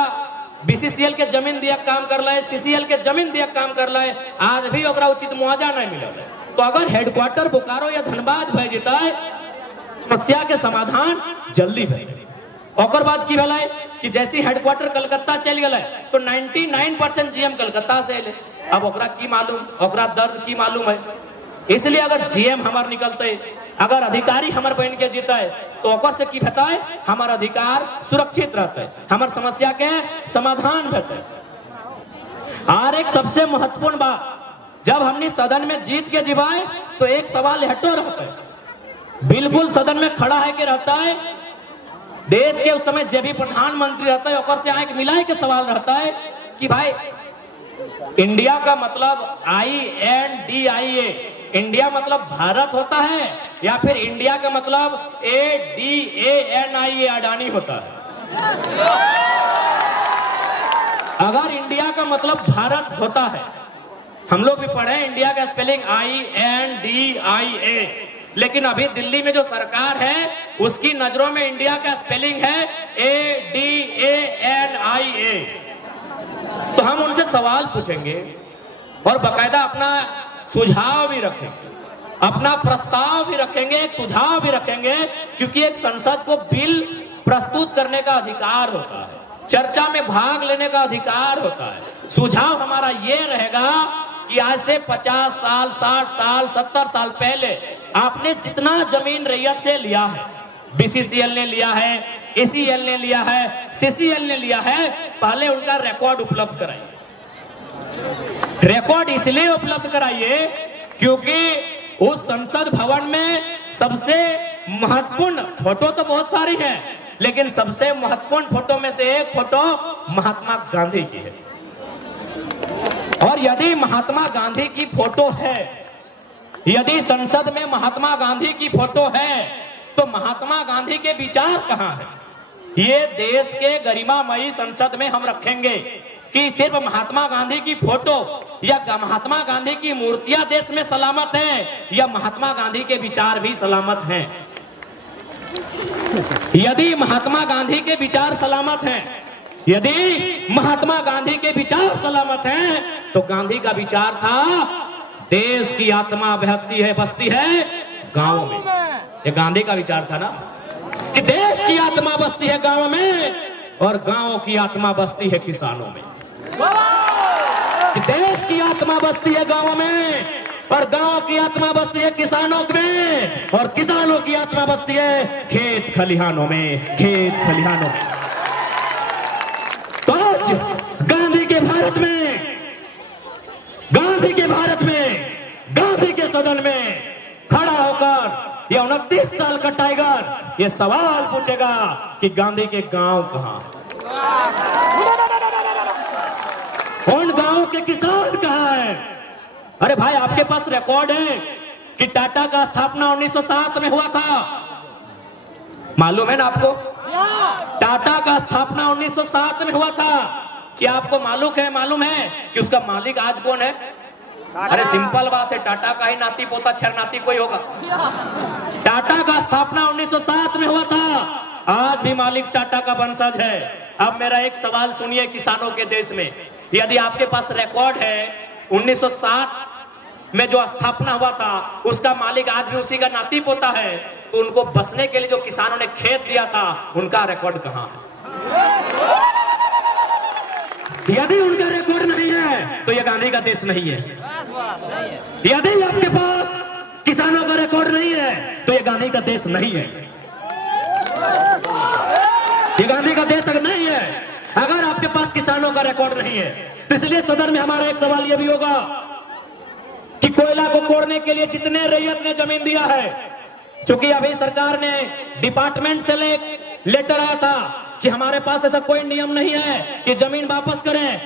बीसीसीएल के जमीन दिया काम कर रहे, सीसीएल के जमीन दिया काम कर रहे, आज भी ओकरा उचित मुआवजा नहीं मिलल है। तो अगर हेडक्वार्टर बोकारो या धनबाद भय जेता समस्या के समाधान जल्दी भय। ओकर बाद की भेलै कि जैसी हेडक्वार्टर कलकत्ता चल गए तो 99% जीएम कलकत्ता से अले। अब ओकरा की मालूम, ओकरा दर्द की मालूम है। इसलिए अगर जीएम हमार निकलते, अगर अधिकारी हमार बन के जीते तो ओकर से की भेटै, हमार अधिकार सुरक्षित रहते, हमार समस्या के समाधान भेटै। और एक सबसे महत्वपूर्ण बात, जब हमने सदन में जीत के जिबाए तो एक सवाल हटो रहता है, बिल्कुल सदन में खड़ा है कि रहता है, देश के उस समय जो भी प्रधानमंत्री रहता है ओकर से आंख मिलाए के सवाल रहता है कि भाई इंडिया का मतलब INDIA, इंडिया मतलब भारत होता है या फिर इंडिया का मतलब ADANIA अडानी होता है? अगर इंडिया का मतलब भारत होता है, हम लोग भी पढ़े इंडिया का स्पेलिंग INDIA, लेकिन अभी दिल्ली में जो सरकार है उसकी नजरों में इंडिया का स्पेलिंग है ADANIA। तो हम उनसे सवाल पूछेंगे और बकायदा अपना सुझाव भी रखेंगे, अपना प्रस्ताव भी रखेंगे, एक सुझाव भी रखेंगे, क्योंकि एक संसद को बिल प्रस्तुत करने का अधिकार होता है, चर्चा में भाग लेने का अधिकार होता है। सुझाव हमारा ये रहेगा कि आज से 50 साल, 60 साल, 70 साल पहले आपने जितना जमीन रैयत से लिया है, बीसीसीएल ने लिया है, ACL ने लिया है, CCL ने लिया है, पहले उनका रिकॉर्ड उपलब्ध कराइए। रिकॉर्ड इसलिए उपलब्ध कराइए क्योंकि उस संसद भवन में सबसे महत्वपूर्ण फोटो तो बहुत सारी है, लेकिन सबसे महत्वपूर्ण फोटो में से एक फोटो महात्मा गांधी की है। और यदि महात्मा गांधी की फोटो है, यदि संसद में महात्मा गांधी की फोटो है, तो महात्मा गांधी के विचार कहां है? ये देश के गरिमामयी संसद में हम रखेंगे कि सिर्फ महात्मा गांधी की फोटो या महात्मा गांधी की मूर्तियां देश में सलामत हैं या महात्मा गांधी के विचार भी सलामत हैं? यदि महात्मा गांधी के विचार सलामत हैं, यदि महात्मा गांधी के विचार सलामत हैं, तो गांधी का विचार था देश की आत्मा बसती है गांवों में। ये गांधी का विचार था ना कि देश की आत्मा बसती है गांव में और गांव की आत्मा बसती है किसानों में। कि देश की आत्मा बसती है गांव में और गांव की आत्मा बसती है किसानों में और किसानों की आत्मा बसती है खेत खलिहानों में, खेत खलिहानों में। तो आज गांधी के भारत में, गांधी के भारत में, गांधी के सदन में खड़ा होकर ये 29 साल का टाइगर ये सवाल पूछेगा कि गांधी के गांव कहां, उन गांव के किसान कहां है? अरे भाई, आपके पास रिकॉर्ड है कि टाटा का स्थापना 1907 में हुआ था, मालूम है ना आपको? टाटा का स्थापना 1907 में हुआ था। क्या आपको मालूम है कि उसका मालिक आज कौन है? अरे सिंपल बात है, टाटा का ही नाती पोता छरनाती कोई होगा। टाटा का स्थापना 1907 में हुआ था, आज भी मालिक टाटा का वंशज है। अब मेरा एक सवाल सुनिए किसानों के देश में, यदि आपके पास रिकॉर्ड है 1907 में जो स्थापना हुआ था उसका मालिक आज भी उसी का नाती पोता है, तो उनको बसने के लिए जो किसानों ने खेत दिया था उनका रिकॉर्ड कहां है? यदि उनका रिकॉर्ड नहीं है तो ये गांधी का देश नहीं है। यदि आपके पास किसानों का रिकॉर्ड नहीं है तो ये गांधी का देश नहीं है। ये गांधी का देश अगर नहीं है, अगर आपके पास किसानों का रिकॉर्ड नहीं है, तो इसलिए सदन में हमारा एक सवाल यह भी होगा कि कोयला को कोड़ने के लिए जितने रैयत ने जमीन दिया है, क्योंकि अभी सरकार ने डिपार्टमेंट से लेटर आया था कि हमारे पास ऐसा कोई नियम नहीं है कि जमीन वापस करें।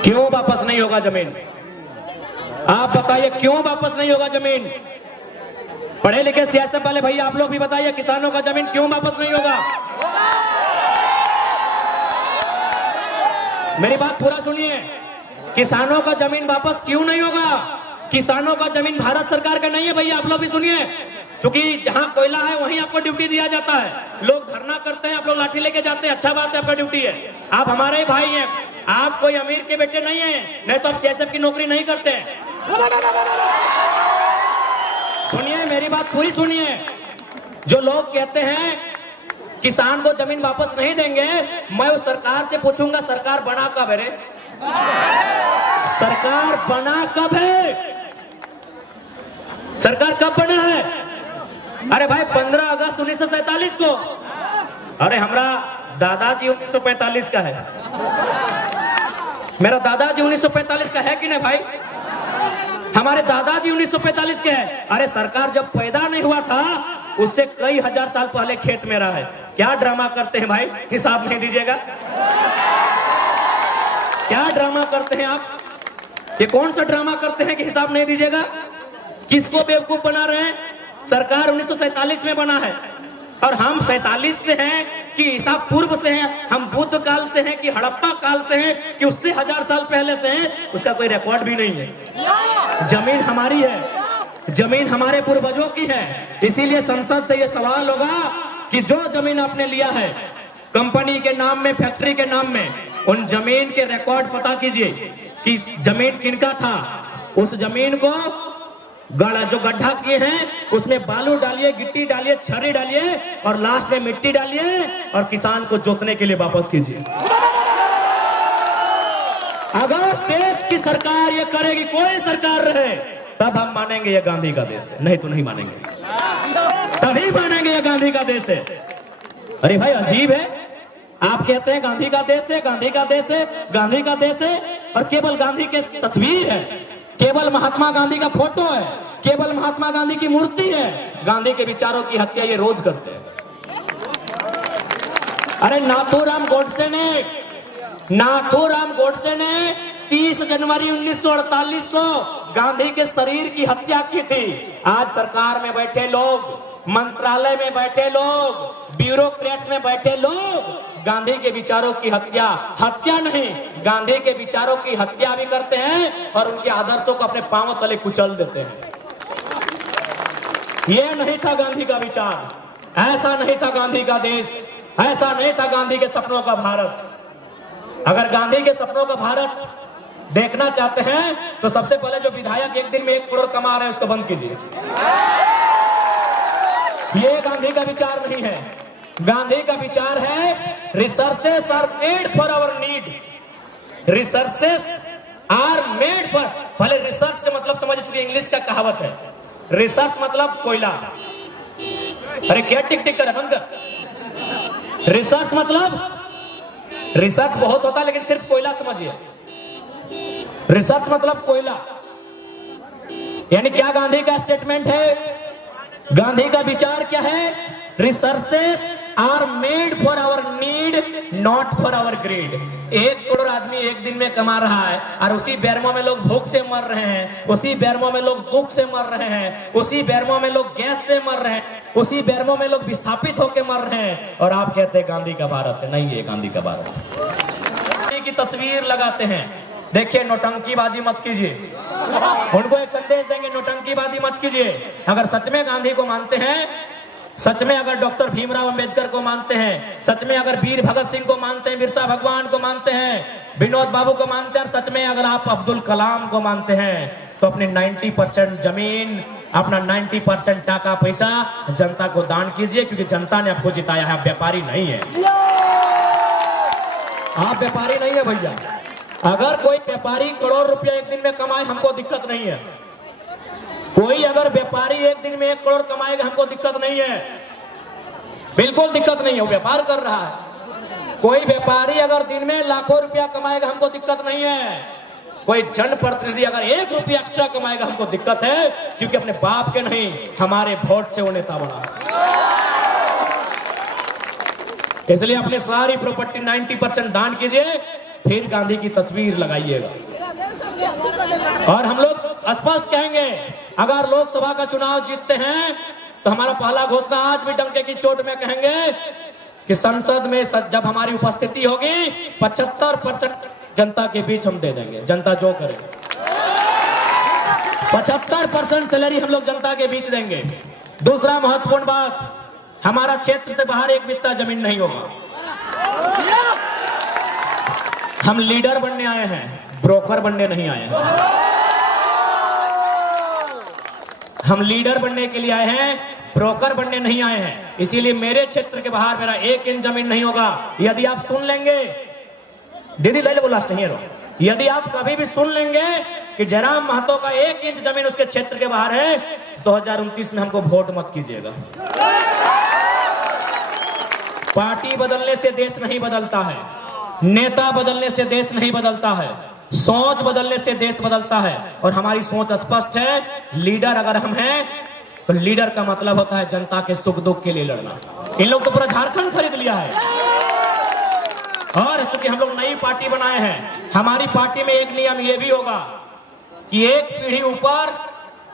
क्यों वापस नहीं होगा जमीन? आप बताइए क्यों वापस नहीं होगा जमीन? पढ़े लिखे सियासत वाले भाई आप लोग भी बताइए, किसानों का जमीन क्यों वापस नहीं होगा? मेरी बात पूरा सुनिए, किसानों का जमीन वापस क्यों नहीं होगा? किसानों का जमीन भारत सरकार का नहीं है भैया, आप लोग भी सुनिए, क्योंकि जहां कोयला है वहीं आपको ड्यूटी दिया जाता है। लोग धरना करते हैं, आप लोग लाठी लेके जाते हैं, अच्छा बात है, आपका ड्यूटी है, आप हमारे ही भाई हैं, आप कोई अमीर के बेटे नहीं हैं, नहीं तो आप सीएसएफ की नौकरी नहीं करते। सुनिए मेरी बात पूरी सुनिए, जो लोग कहते हैं किसान को जमीन वापस नहीं देंगे, मैं उस सरकार से पूछूंगा सरकार बना कब है रे? सरकार बना कब है? सरकार कब बना है? अरे भाई 15 अगस्त 1947 को। अरे हमारा दादाजी 1945 का है, मेरा दादाजी 1945 का है कि नहीं भाई? हमारे दादाजी 1945 के हैं। अरे सरकार जब पैदा नहीं हुआ था उससे कई हजार साल पहले खेत में रहा है। क्या ड्रामा करते हैं भाई, हिसाब नहीं दीजिएगा? क्या ड्रामा करते हैं आप? ये कौन सा ड्रामा करते हैं कि हिसाब नहीं दीजिएगा? किसको बेवकूफ बना रहे हैं? सरकार 1947 में बना है और हम 47 से हैं कि ईसा पूर्व से हैं, हम बुद्ध काल से हैं कि हड़प्पा काल से हैं कि उससे 1000 साल पहले से हैं, उसका कोई रिकॉर्ड भी नहीं है। जमीन हमारी है, जमीन हमारे पूर्वजों की है। इसीलिए संसद से यह सवाल होगा कि जो जमीन आपने लिया है कंपनी के नाम में, फैक्ट्री के नाम में, उन जमीन के रिकॉर्ड पता कीजिए कि जमीन किनका था। उस जमीन को जो गड्ढा किए हैं उसमें बालू डालिए, गिट्टी डालिए, छर्री डालिए और लास्ट में मिट्टी डालिए और किसान को जोतने के लिए वापस कीजिए। अगर देश की सरकार ये करेगी, कोई सरकार रहे, तब हम मानेंगे ये गांधी का देश है, नहीं तो नहीं मानेंगे। तभी मानेंगे ये गांधी का देश है। अरे भाई अजीब है, आप कहते हैं गांधी का देश है, गांधी का देश है, गांधी का देश है, और केवल गांधी की तस्वीर है, केवल महात्मा गांधी का फोटो है, केवल महात्मा गांधी की मूर्ति है। गांधी के विचारों की हत्या ये रोज करते हैं। अरे नाथूराम गोडसे ने 30 जनवरी 1948 को गांधी के शरीर की हत्या की थी। आज सरकार में बैठे लोग, मंत्रालय में बैठे लोग, ब्यूरोक्रेट्स में बैठे लोग गांधी के विचारों की हत्या नहीं, गांधी के विचारों की हत्या भी करते हैं और उनके आदर्शों को अपने पांव तले कुचल देते हैं। ये नहीं था गांधी का विचार, ऐसा नहीं था गांधी का देश, ऐसा नहीं था गांधी के सपनों का भारत। अगर गांधी के सपनों का भारत देखना चाहते हैं तो सबसे पहले जो विधायक एक दिन में 1 करोड़ कमा रहे हैं उसको बंद कीजिए। ये गांधी का विचार नहीं है। गांधी का विचार है resources are made for our need, resources are made for. पहले रिसर्च का मतलब समझ चुके, इंग्लिश का कहावत है, रिसर्च मतलब कोयला। अरे क्या टिक टिक कर बंद कर। रिसर्च मतलब, रिसर्च बहुत होता है लेकिन सिर्फ कोयला समझिए। रिसर्च मतलब कोयला, यानी क्या गांधी का स्टेटमेंट है, गांधी का विचार क्या है? Resources are made for our need, not for our greed. 1 crore आदमी एक दिन में कमा रहा है और उसी बेरमो में लोग भूख से मर रहे हैं, उसी बेरमो में लोग दुख से मर रहे हैं, उसी बेरमो में लोग गैस से मर रहे हैं, उसी बेरमो में लोग विस्थापित होकर मर रहे हैं, और आप कहते हैं गांधी का भारत है। नहीं है गांधी का भारत। की तस्वीर लगाते हैं, देखिए नौटंकीबाजी मत कीजिए। उनको एक संदेश देंगे, नौटंकीबाजी मत कीजिए। अगर सच में गांधी को मानते हैं, सच में अगर डॉक्टर भीमराव अंबेडकर को मानते हैं, सच में अगर वीर भगत सिंह को मानते हैं, बिरसा भगवान को मानते हैं, विनोद बाबू को मानते हैं, और सच में अगर आप अब्दुल कलाम को मानते हैं, तो अपनी 90% जमीन, अपना 90% टाका पैसा जनता को दान कीजिए, क्योंकि जनता ने आपको जिताया है, आप व्यापारी नहीं है। आप व्यापारी नहीं है भैया। अगर कोई व्यापारी करोड़ रुपया एक दिन में कमाए हमको दिक्कत नहीं है। कोई अगर व्यापारी एक दिन में 1 करोड़ कमाएगा हमको दिक्कत नहीं है, बिल्कुल दिक्कत नहीं है, वो व्यापार कर रहा है। कोई व्यापारी अगर दिन में लाखों रुपया कमाएगा हमको दिक्कत नहीं है। कोई जनप्रतिनिधि अगर 1 रुपया एक्स्ट्रा कमाएगा हमको दिक्कत है, क्योंकि अपने बाप के नहीं हमारे वोट से वो नेता बना। इसलिए अपनी सारी प्रॉपर्टी 90% दान कीजिए, फिर गांधी की तस्वीर लगाइएगा। और हम लोग स्पष्ट कहेंगे, अगर लोकसभा का चुनाव जीतते हैं तो हमारा पहला घोषणा आज भी डंके की चोट में कहेंगे कि संसद में जब हमारी उपस्थिति होगी 75% जनता के बीच हम दे देंगे। जनता जो करे 75% सैलरी हम लोग जनता के बीच देंगे। दूसरा महत्वपूर्ण बात, हमारा क्षेत्र से बाहर 1 बित्ता जमीन नहीं होगा। हम लीडर बनने आए हैं, ब्रोकर बनने नहीं आए हैं। हम लीडर बनने के लिए आए हैं, ब्रोकर बनने नहीं आए हैं। इसीलिए मेरे क्षेत्र के बाहर मेरा 1 इंच जमीन नहीं होगा। यदि आप सुन लेंगे, दीदी ले बोला नहीं रो, यदि आप कभी भी सुन लेंगे कि जयराम महतो का 1 इंच जमीन उसके क्षेत्र के बाहर है, 2029 में हमको वोट मत कीजिएगा। पार्टी बदलने से देश नहीं बदलता है, नेता बदलने से देश नहीं बदलता है, सोच बदलने से देश बदलता है। और हमारी सोच स्पष्ट है, लीडर अगर हम हैं तो लीडर का मतलब होता है जनता के सुख दुख के लिए लड़ना। इन लोग तो पूरा झारखंड खरीद लिया है। और चूंकि हम लोग नई पार्टी बनाए हैं, हमारी पार्टी में एक नियम ये भी होगा कि 1 पीढ़ी ऊपर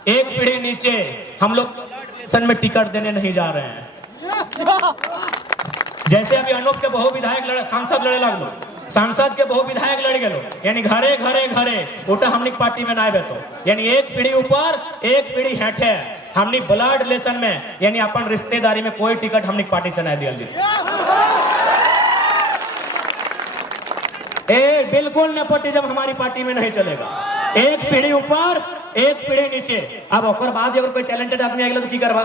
1 पीढ़ी नीचे हम लोग इलेक्शन में टिकट देने नहीं जा रहे हैं। जैसे अभी अनूप के बहु विधायक लड़े, सांसद लड़े लगलो, सांसद के बहु विधायक लड़ गए, यानी घरे घरे घरे उठा हमनी पार्टी में ना बेतो, यानी 1 पीढ़ी ऊपर 1 पीढ़ी हेठे हमनी ब्लड रिलेशन में, यानी अपन रिश्तेदारी में कोई टिकट हमनी पार्टी से नहीं दिया। बिल्कुल नेपोटिज्म हमारी पार्टी में नहीं चलेगा। 1 पीढ़ी ऊपर 1 पीढ़ी नीचे। अब और बाद अगर कोई टैलेंटेड आदमी आएगा तो की करवा,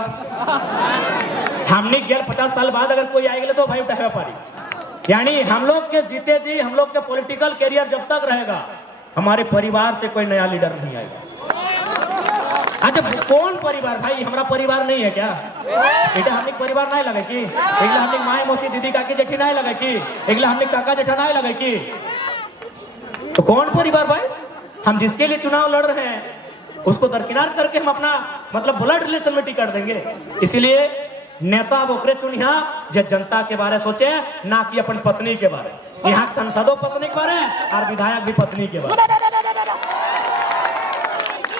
हमने 50 साल बाद अगर कोई आएगा तो भाई उठा पारी। यानी हम लोग के जीते जी हम लोग के पॉलिटिकल कैरियर जब तक रहेगा, हमारे परिवार से कोई नया लीडर नहीं आएगा। अच्छा, कौन परिवार भाई? हमारा परिवार नहीं है क्या? बेटा हमने परिवार नहीं लगे कि एकला हमने माए मौसी दीदी काकी जेठी नहीं लगे कि एकला हमने काका जेठा नहीं लगे कि? तो कौन परिवार भाई? हम जिसके लिए चुनाव लड़ रहे हैं उसको दरकिनार करके हम अपना मतलब ब्लड रिलेशन में टिकट देंगे। इसीलिए नेता ओकरे चुनिया जो जनता के बारे सोचे, ना कि अपन पत्नी के बारे। यहाँ सांसदों पत्नी के बारे और विधायक भी पत्नी के बारे।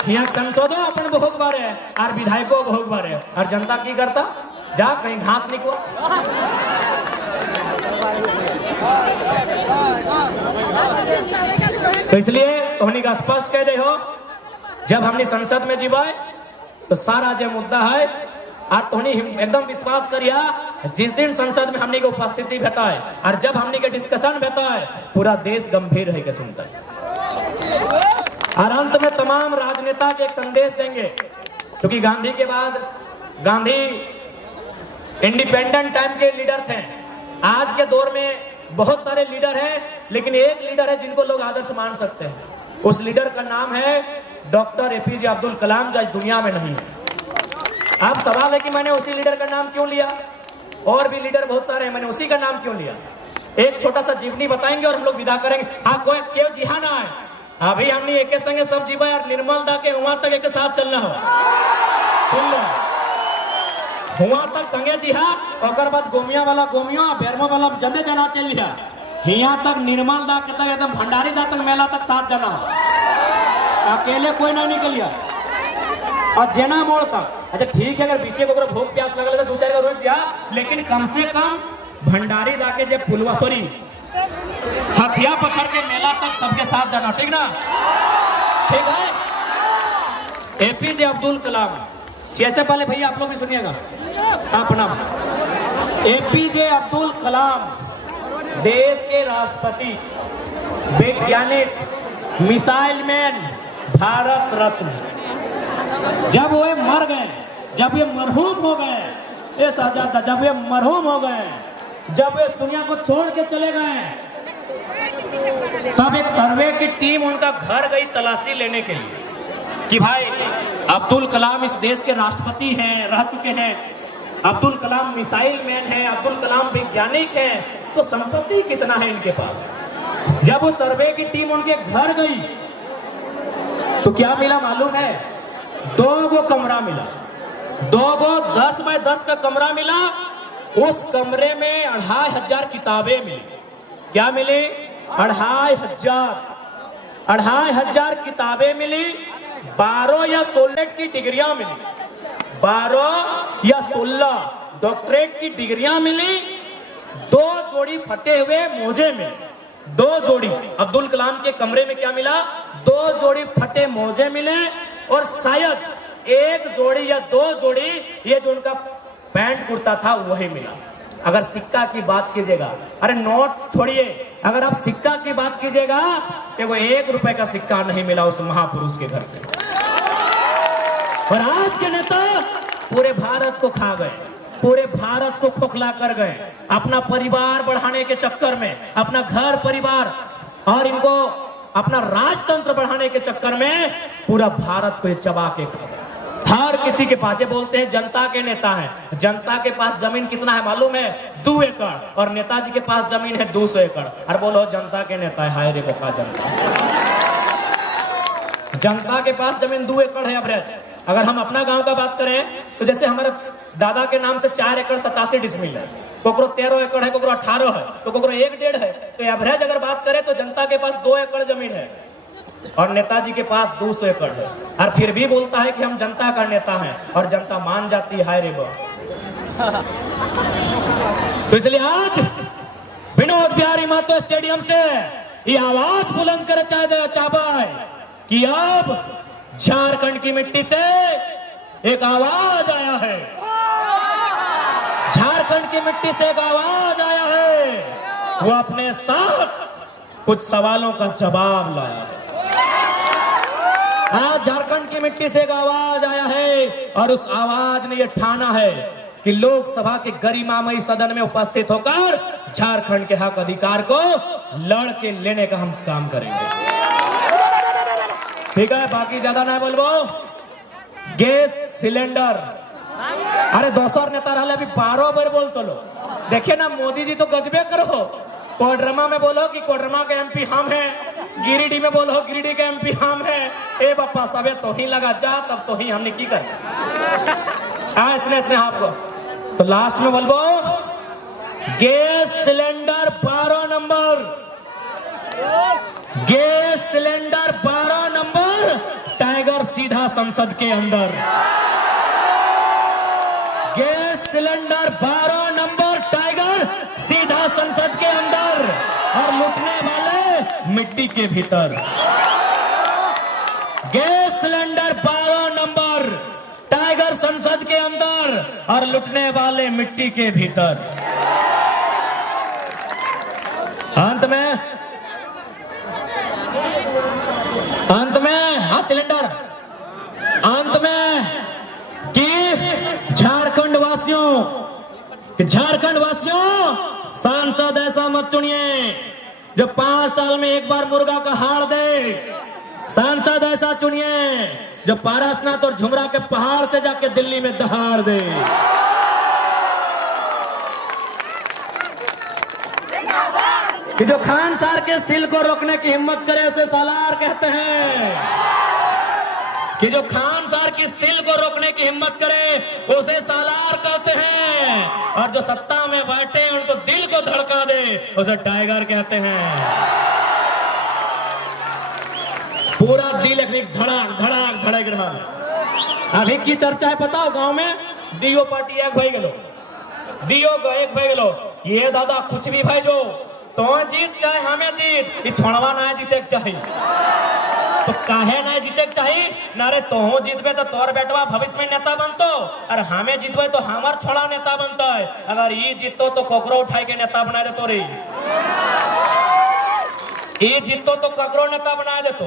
यहाँ सांसदों अपन बहु के बारे और विधायकों बहु के बारे, और जनता की करता जा कहीं घास निकलो। तो इसलिए तोहनी का स्पष्ट कह दे हो, जब हमने संसद में जीवाए तो सारा जो मुद्दा है और तोहनी एकदम विश्वास करिया, जिस दिन संसद में हमने की उपस्थिति भेता है और जब हमने के डिस्कशन भेता है, पूरा देश गंभीर है के सुनता है। और अंत में तमाम राजनेता के एक संदेश देंगे, क्योंकि गांधी के बाद गांधी इंडिपेंडेंट टाइम के लीडर थे। आज के दौर में बहुत सारे लीडर हैं, लेकिन एक लीडर है जिनको लोग आदर्श मान सकते हैं। उस लीडर का नाम है डॉक्टर एपीजे अब्दुल कलाम, जो आज दुनिया में नहीं है। अब सवाल है कि मैंने उसी लीडर का नाम क्यों लिया? और भी लीडर बहुत सारे हैं, मैंने उसी का नाम क्यों लिया? एक छोटा सा जीवनी बताएंगे और हम लोग विदा करेंगे। आप कोई क्यों जिहा ना है, अभी हमने एक संगे सब जीवा यार, निर्मल दा के वहां तक एक साथ चलना हो। सुन लो, वहां तक संगे जिहा, और बाद गोमिया वाला गोमिया, बेरमो वाला जदे जना चल लिया, यहाँ तक निर्मल दा के तक एकदम भंडारी दा तक मेला तक साथ जाना हो। अकेले कोई ना निकलिया और जेना मोड़ तक। अच्छा ठीक है, अगर बीचे को भूख प्यास लगल तो 2-4 का रोज जा, लेकिन कम से कम भंडारी दा के जे पुलवा सॉरी हथिया पकड़ के मेला तक सबके साथ जाना, ठीक ना? ठीक है। एपीजे अब्दुल कलाम, ऐसे पहले भैया आप लोग भी सुनिएगा अपना। एपीजे अब्दुल कलाम देश के राष्ट्रपति, वैज्ञानिक, मिसाइल मैन, भारत रत्न। जब वे मर गए, जब ये मरहूम हो गए, जब ये मरहूम हो गए, जब वे दुनिया को छोड़ के चले गए, तब एक सर्वे की टीम उनका घर गई तलाशी लेने के लिए कि भाई अब्दुल कलाम इस देश के राष्ट्रपति हैं, रह चुके हैं, अब्दुल कलाम मिसाइल मैन हैं, अब्दुल कलाम वैज्ञानिक हैं, तो संपत्ति कितना है इनके पास। जब वो सर्वे की टीम उनके घर गई तो क्या मिला मालूम है? 2 गो कमरा मिला, 2 गो 10 बाय 10 का कमरा मिला। उस कमरे में 2500 किताबें मिली। क्या मिली? 2500 किताबें मिली। 12 या 16 की डिग्रियां मिली, 12 या 16 डॉक्टरेट की डिग्रियां मिली। 2 जोड़ी फटे हुए मोजे मिले, 2 जोड़ी। अब्दुल कलाम के कमरे में क्या मिला? 2 जोड़ी फटे मोजे मिले और शायद 1 जोड़ी या 2 जोड़ी ये जो उनका पैंट कुर्ता था वही मिला। अगर सिक्का की बात कीजिएगा, अरे नोट छोड़िए, अगर आप सिक्का की बात कीजिएगा तो वो 1 रुपए का सिक्का नहीं मिला उस महापुरुष के घर से। और आज के नेता पूरे भारत को खा गए, पूरे भारत को खोखला कर गए, अपना परिवार बढ़ाने के चक्कर में, अपना घर परिवार और इनको अपना राजतंत्र बढ़ाने के चक्कर में पूरा भारत को चबा के खा गए। हर किसी के पास, ये बोलते हैं जनता के नेता हैं, जनता के पास जमीन कितना है मालूम है? 2 एकड़, और नेताजी के पास जमीन है 200 एकड़। और बोलो जनता के नेता है, हाय रे बोका जनता। जनता के पास जमीन 2 एकड़ है एवरेज। अगर हम अपना गांव का बात करें तो जैसे हमारे दादा के नाम से 4 एकड़ 87 डिसमिल है, कोकरो 13 एकड़ है, कोकरो 18 है, तो कोकरो 1.5 है। तो एवरेज अगर बात करें तो जनता के पास 2 एकड़ जमीन है और नेताजी के पास 200 एकड़ है। और फिर भी बोलता है कि हम जनता का नेता हैं और जनता मान जाती है, हाय रे बो। तो इसलिए आज विनोद बिहारी महतो स्टेडियम से ये आवाज बुलंद कर चाहता कि अब झारखंड की मिट्टी से एक आवाज आया है, झारखंड की मिट्टी से एक आवाज आया है, वो अपने साथ कुछ सवालों का जवाब लाया है। आज झारखंड की मिट्टी से एक आवाज आया है और उस आवाज ने यह ठाना है कि लोकसभा के गरिमामयी सदन में उपस्थित होकर झारखंड के हक अधिकार को लड़ के लेने का हम काम करेंगे। ठीक है, बाकी ज्यादा ना बोलबो। गैस सिलेंडर, अरे दोसर नेता रहा अभी 12 बार बोल तो लो। देखिए ना, मोदी जी तो गजबे करो, कोडरमा में बोलो कि कोडरमा के एमपी हम हैं, गिरिडीह में बोलो गिरिडीह के एमपी हम हैं। ए बापा सबे तो ही लगा जा, तब तो ही हमने की कर इसने आपको तो लास्ट में बोलबो gas cylinder 12 number, gas cylinder 12 number, tiger सीधा संसद के अंदर। गैस सिलेंडर 12 नंबर, टाइगर सीधा संसद के अंदर और लुटने वाले मिट्टी के भीतर। गैस सिलेंडर 12 नंबर, टाइगर संसद के अंदर और लुटने वाले मिट्टी के भीतर। अंत में हाँ सिलेंडर, अंत में कि झारखंड वासियों सांसद ऐसा मत चुनिए जो 5 साल में एक बार मुर्गा का हाड़ दे। सांसद ऐसा चुनिए जो पारसनाथ और झुमरा के पहाड़ से जाके दिल्ली में दहाड़ दे। कि जो खान सार के सिल को रोकने की हिम्मत करे उसे सालार कहते हैं। कि जो खान सार की सिल को रोकने की हिम्मत करे उसे सालार कहते हैं, और जो सत्ता में बैठे उनको दिल को धड़का दे उसे टाइगर कहते हैं। पूरा दिल एक धड़ाक धड़ाक धड़क रहा है। अभी की चर्चा है पता हो गांव में? दियो पार्टी एक भाई गलो, दियो को एक भाई गलो, ये दादा कुछ भी भाई जो तो जीत चाहे हमें जीत, ये छोड़वा ना जीते चाहिए। तो काहे ना जीते चाहिए ना रे, तो जीतबे तो तोर बेटवा भविष्य में नेता बनतो, और हमें जीतबे तो हमार छोड़ा नेता बनता है। अगर ये जीतो तो कोकरो उठाई के नेता बना देतो रे, ये जीतो तो कोकरो नेता बना देतो।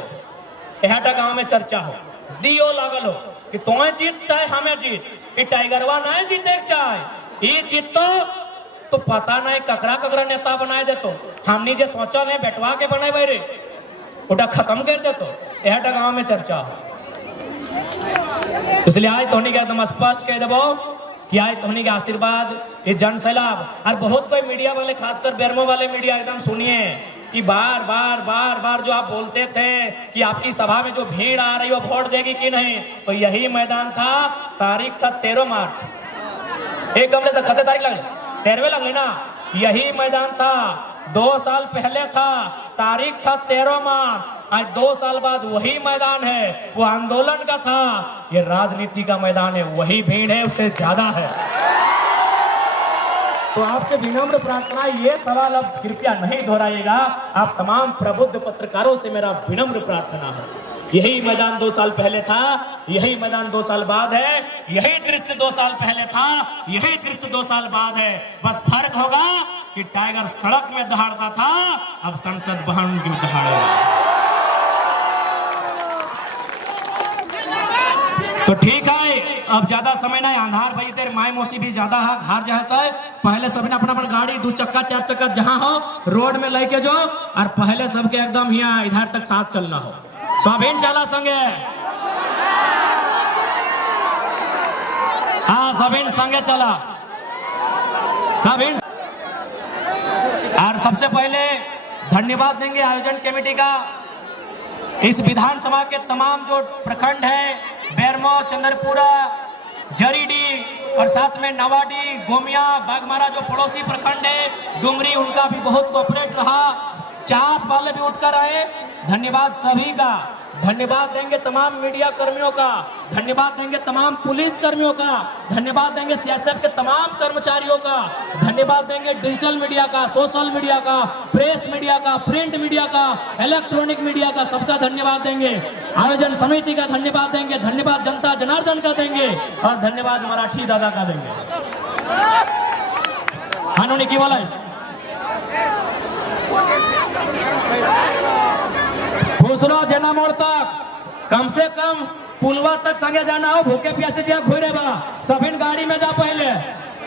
यह गांव में चर्चा हो, दियो लागल हो कि तो जीत चाहे हमें जीत, ये टाइगरवा ना जीते चाहे, ये जीतो तो पता नहीं ककरा ककरा नेता बनाए देतो। हमनी जे सोचल है बैठवा के बनाए बैरे उटा खत्म कर देतो। यह गांव में चर्चा, इसलिए आज तोहनी के एकदम स्पष्ट कह देबो कि आज तोहनी के आशीर्वाद, ये जन सैलाब और बहुत कोई मीडिया वाले, खासकर बेरमो वाले मीडिया, एकदम सुनिए कि बार बार जो आप बोलते थे कि आपकी सभा में जो भीड़ आ रही है वो वोट देगी कि नहीं, तो यही मैदान था। तारीख था 13 मार्च, एक गमले तक खते तारीख लगे 13वें लगे ना, यही मैदान था। 2 साल पहले था, तारीख था 13 मार्च। आज 2 साल बाद वही मैदान है, वो आंदोलन का था। ये राजनीति का मैदान है, वही भीड़ है, उससे ज्यादा है। तो आपसे विनम्र प्रार्थना, ये सवाल अब कृपया नहीं दोहराइएगा। आप तमाम प्रबुद्ध पत्रकारों से मेरा विनम्र प्रार्थना है। यही मैदान 2 साल पहले था, यही मैदान 2 साल बाद है, यही दृश्य 2 साल पहले था, यही दृश्य 2 साल बाद है। बस फर्क होगा कि टाइगर सड़क में दहाड़ता था, अब संसद भवन की दहाड़ेगा। तो ठीक है, अब ज्यादा समय नहीं, अंधार भाई तेरे माई मौसी भी ज्यादा है, घर जाता है। पहले सभी ने अपना अपना गाड़ी 2 चक्का 4 चक्का जहां हो रोड में लेके जो, और पहले सबके एकदम यहाँ इधर तक साथ चलना हो। सभी चला संगे, हाँ सभी संगे चला, सभी। और सबसे पहले धन्यवाद देंगे आयोजन कमेटी का। इस विधानसभा के तमाम जो प्रखंड है, बेरमो, चंद्रपुरा, जरीडी और साथ में नवाडी, गोमिया, बागमारा जो पड़ोसी प्रखंड है, डुमरी, उनका भी बहुत कोऑपरेट रहा। चास वाले भी उठकर आए, धन्यवाद सभी का। धन्यवाद देंगे तमाम मीडिया कर्मियों का, धन्यवाद देंगे तमाम पुलिस कर्मियों का, धन्यवाद देंगे सीएसएफ के तमाम कर्मचारियों का, धन्यवाद देंगे डिजिटल मीडिया का, सोशल मीडिया का, प्रेस मीडिया का, प्रिंट मीडिया का, इलेक्ट्रॉनिक मीडिया का, सबका धन्यवाद देंगे। आयोजन समिति का धन्यवाद देंगे, धन्यवाद जनता जनार्दन का देंगे, और धन्यवाद मराठी दादा का देंगे। हानोनी की वाला दूसरा जना मोड़ तक, कम से कम पुलवा तक संगे जाना हो, भूखे प्यासे जो घूरे बा, सभी गाड़ी में जा पहले,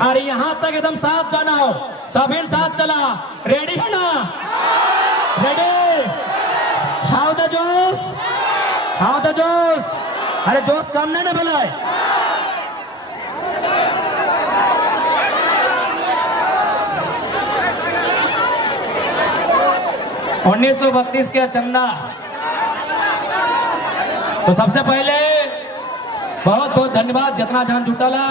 और यहाँ तक एकदम साथ जाना हो, सभी साथ चला। रेडी है ना? रेडी? हाउ द जोश, हाउ द जोश। अरे जोश कम नहीं ना भला। 1932 के चंदा। तो सबसे पहले बहुत बहुत धन्यवाद जितना जान जुटाला,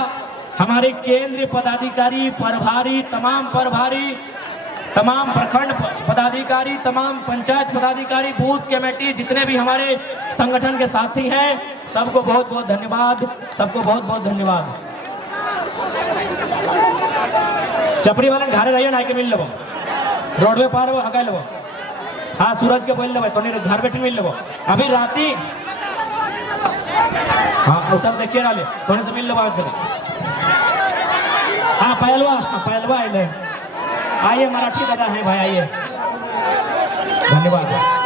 हमारे केंद्रीय पदाधिकारी, प्रभारी, तमाम प्रभारी, तमाम प्रखंड पदाधिकारी, तमाम पंचायत पदाधिकारी, बूथ कमेटी, जितने भी हमारे संगठन के साथी हैं, सबको बहुत बहुत धन्यवाद, सबको बहुत बहुत धन्यवाद। चपड़ी वाले घरे रहिए ना के मिल लेबो, रोडवे पार हो हगा लेबो, हाँ सूरज के बोल लेबो, तो नहीं घर बैठे मिल लेबो। अभी राती हाँ उतर देखिए ना ले, थोड़े से मिल लो बात करें। हाँ पहलवा आइए, आइए मराठी दादा है भाई, आइए, धन्यवाद।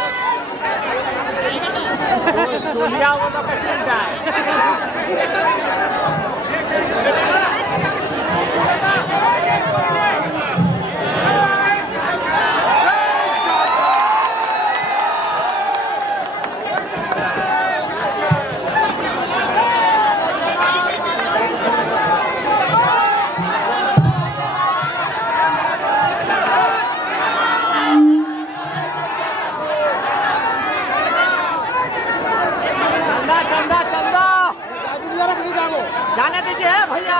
जाने दीजिए भैया।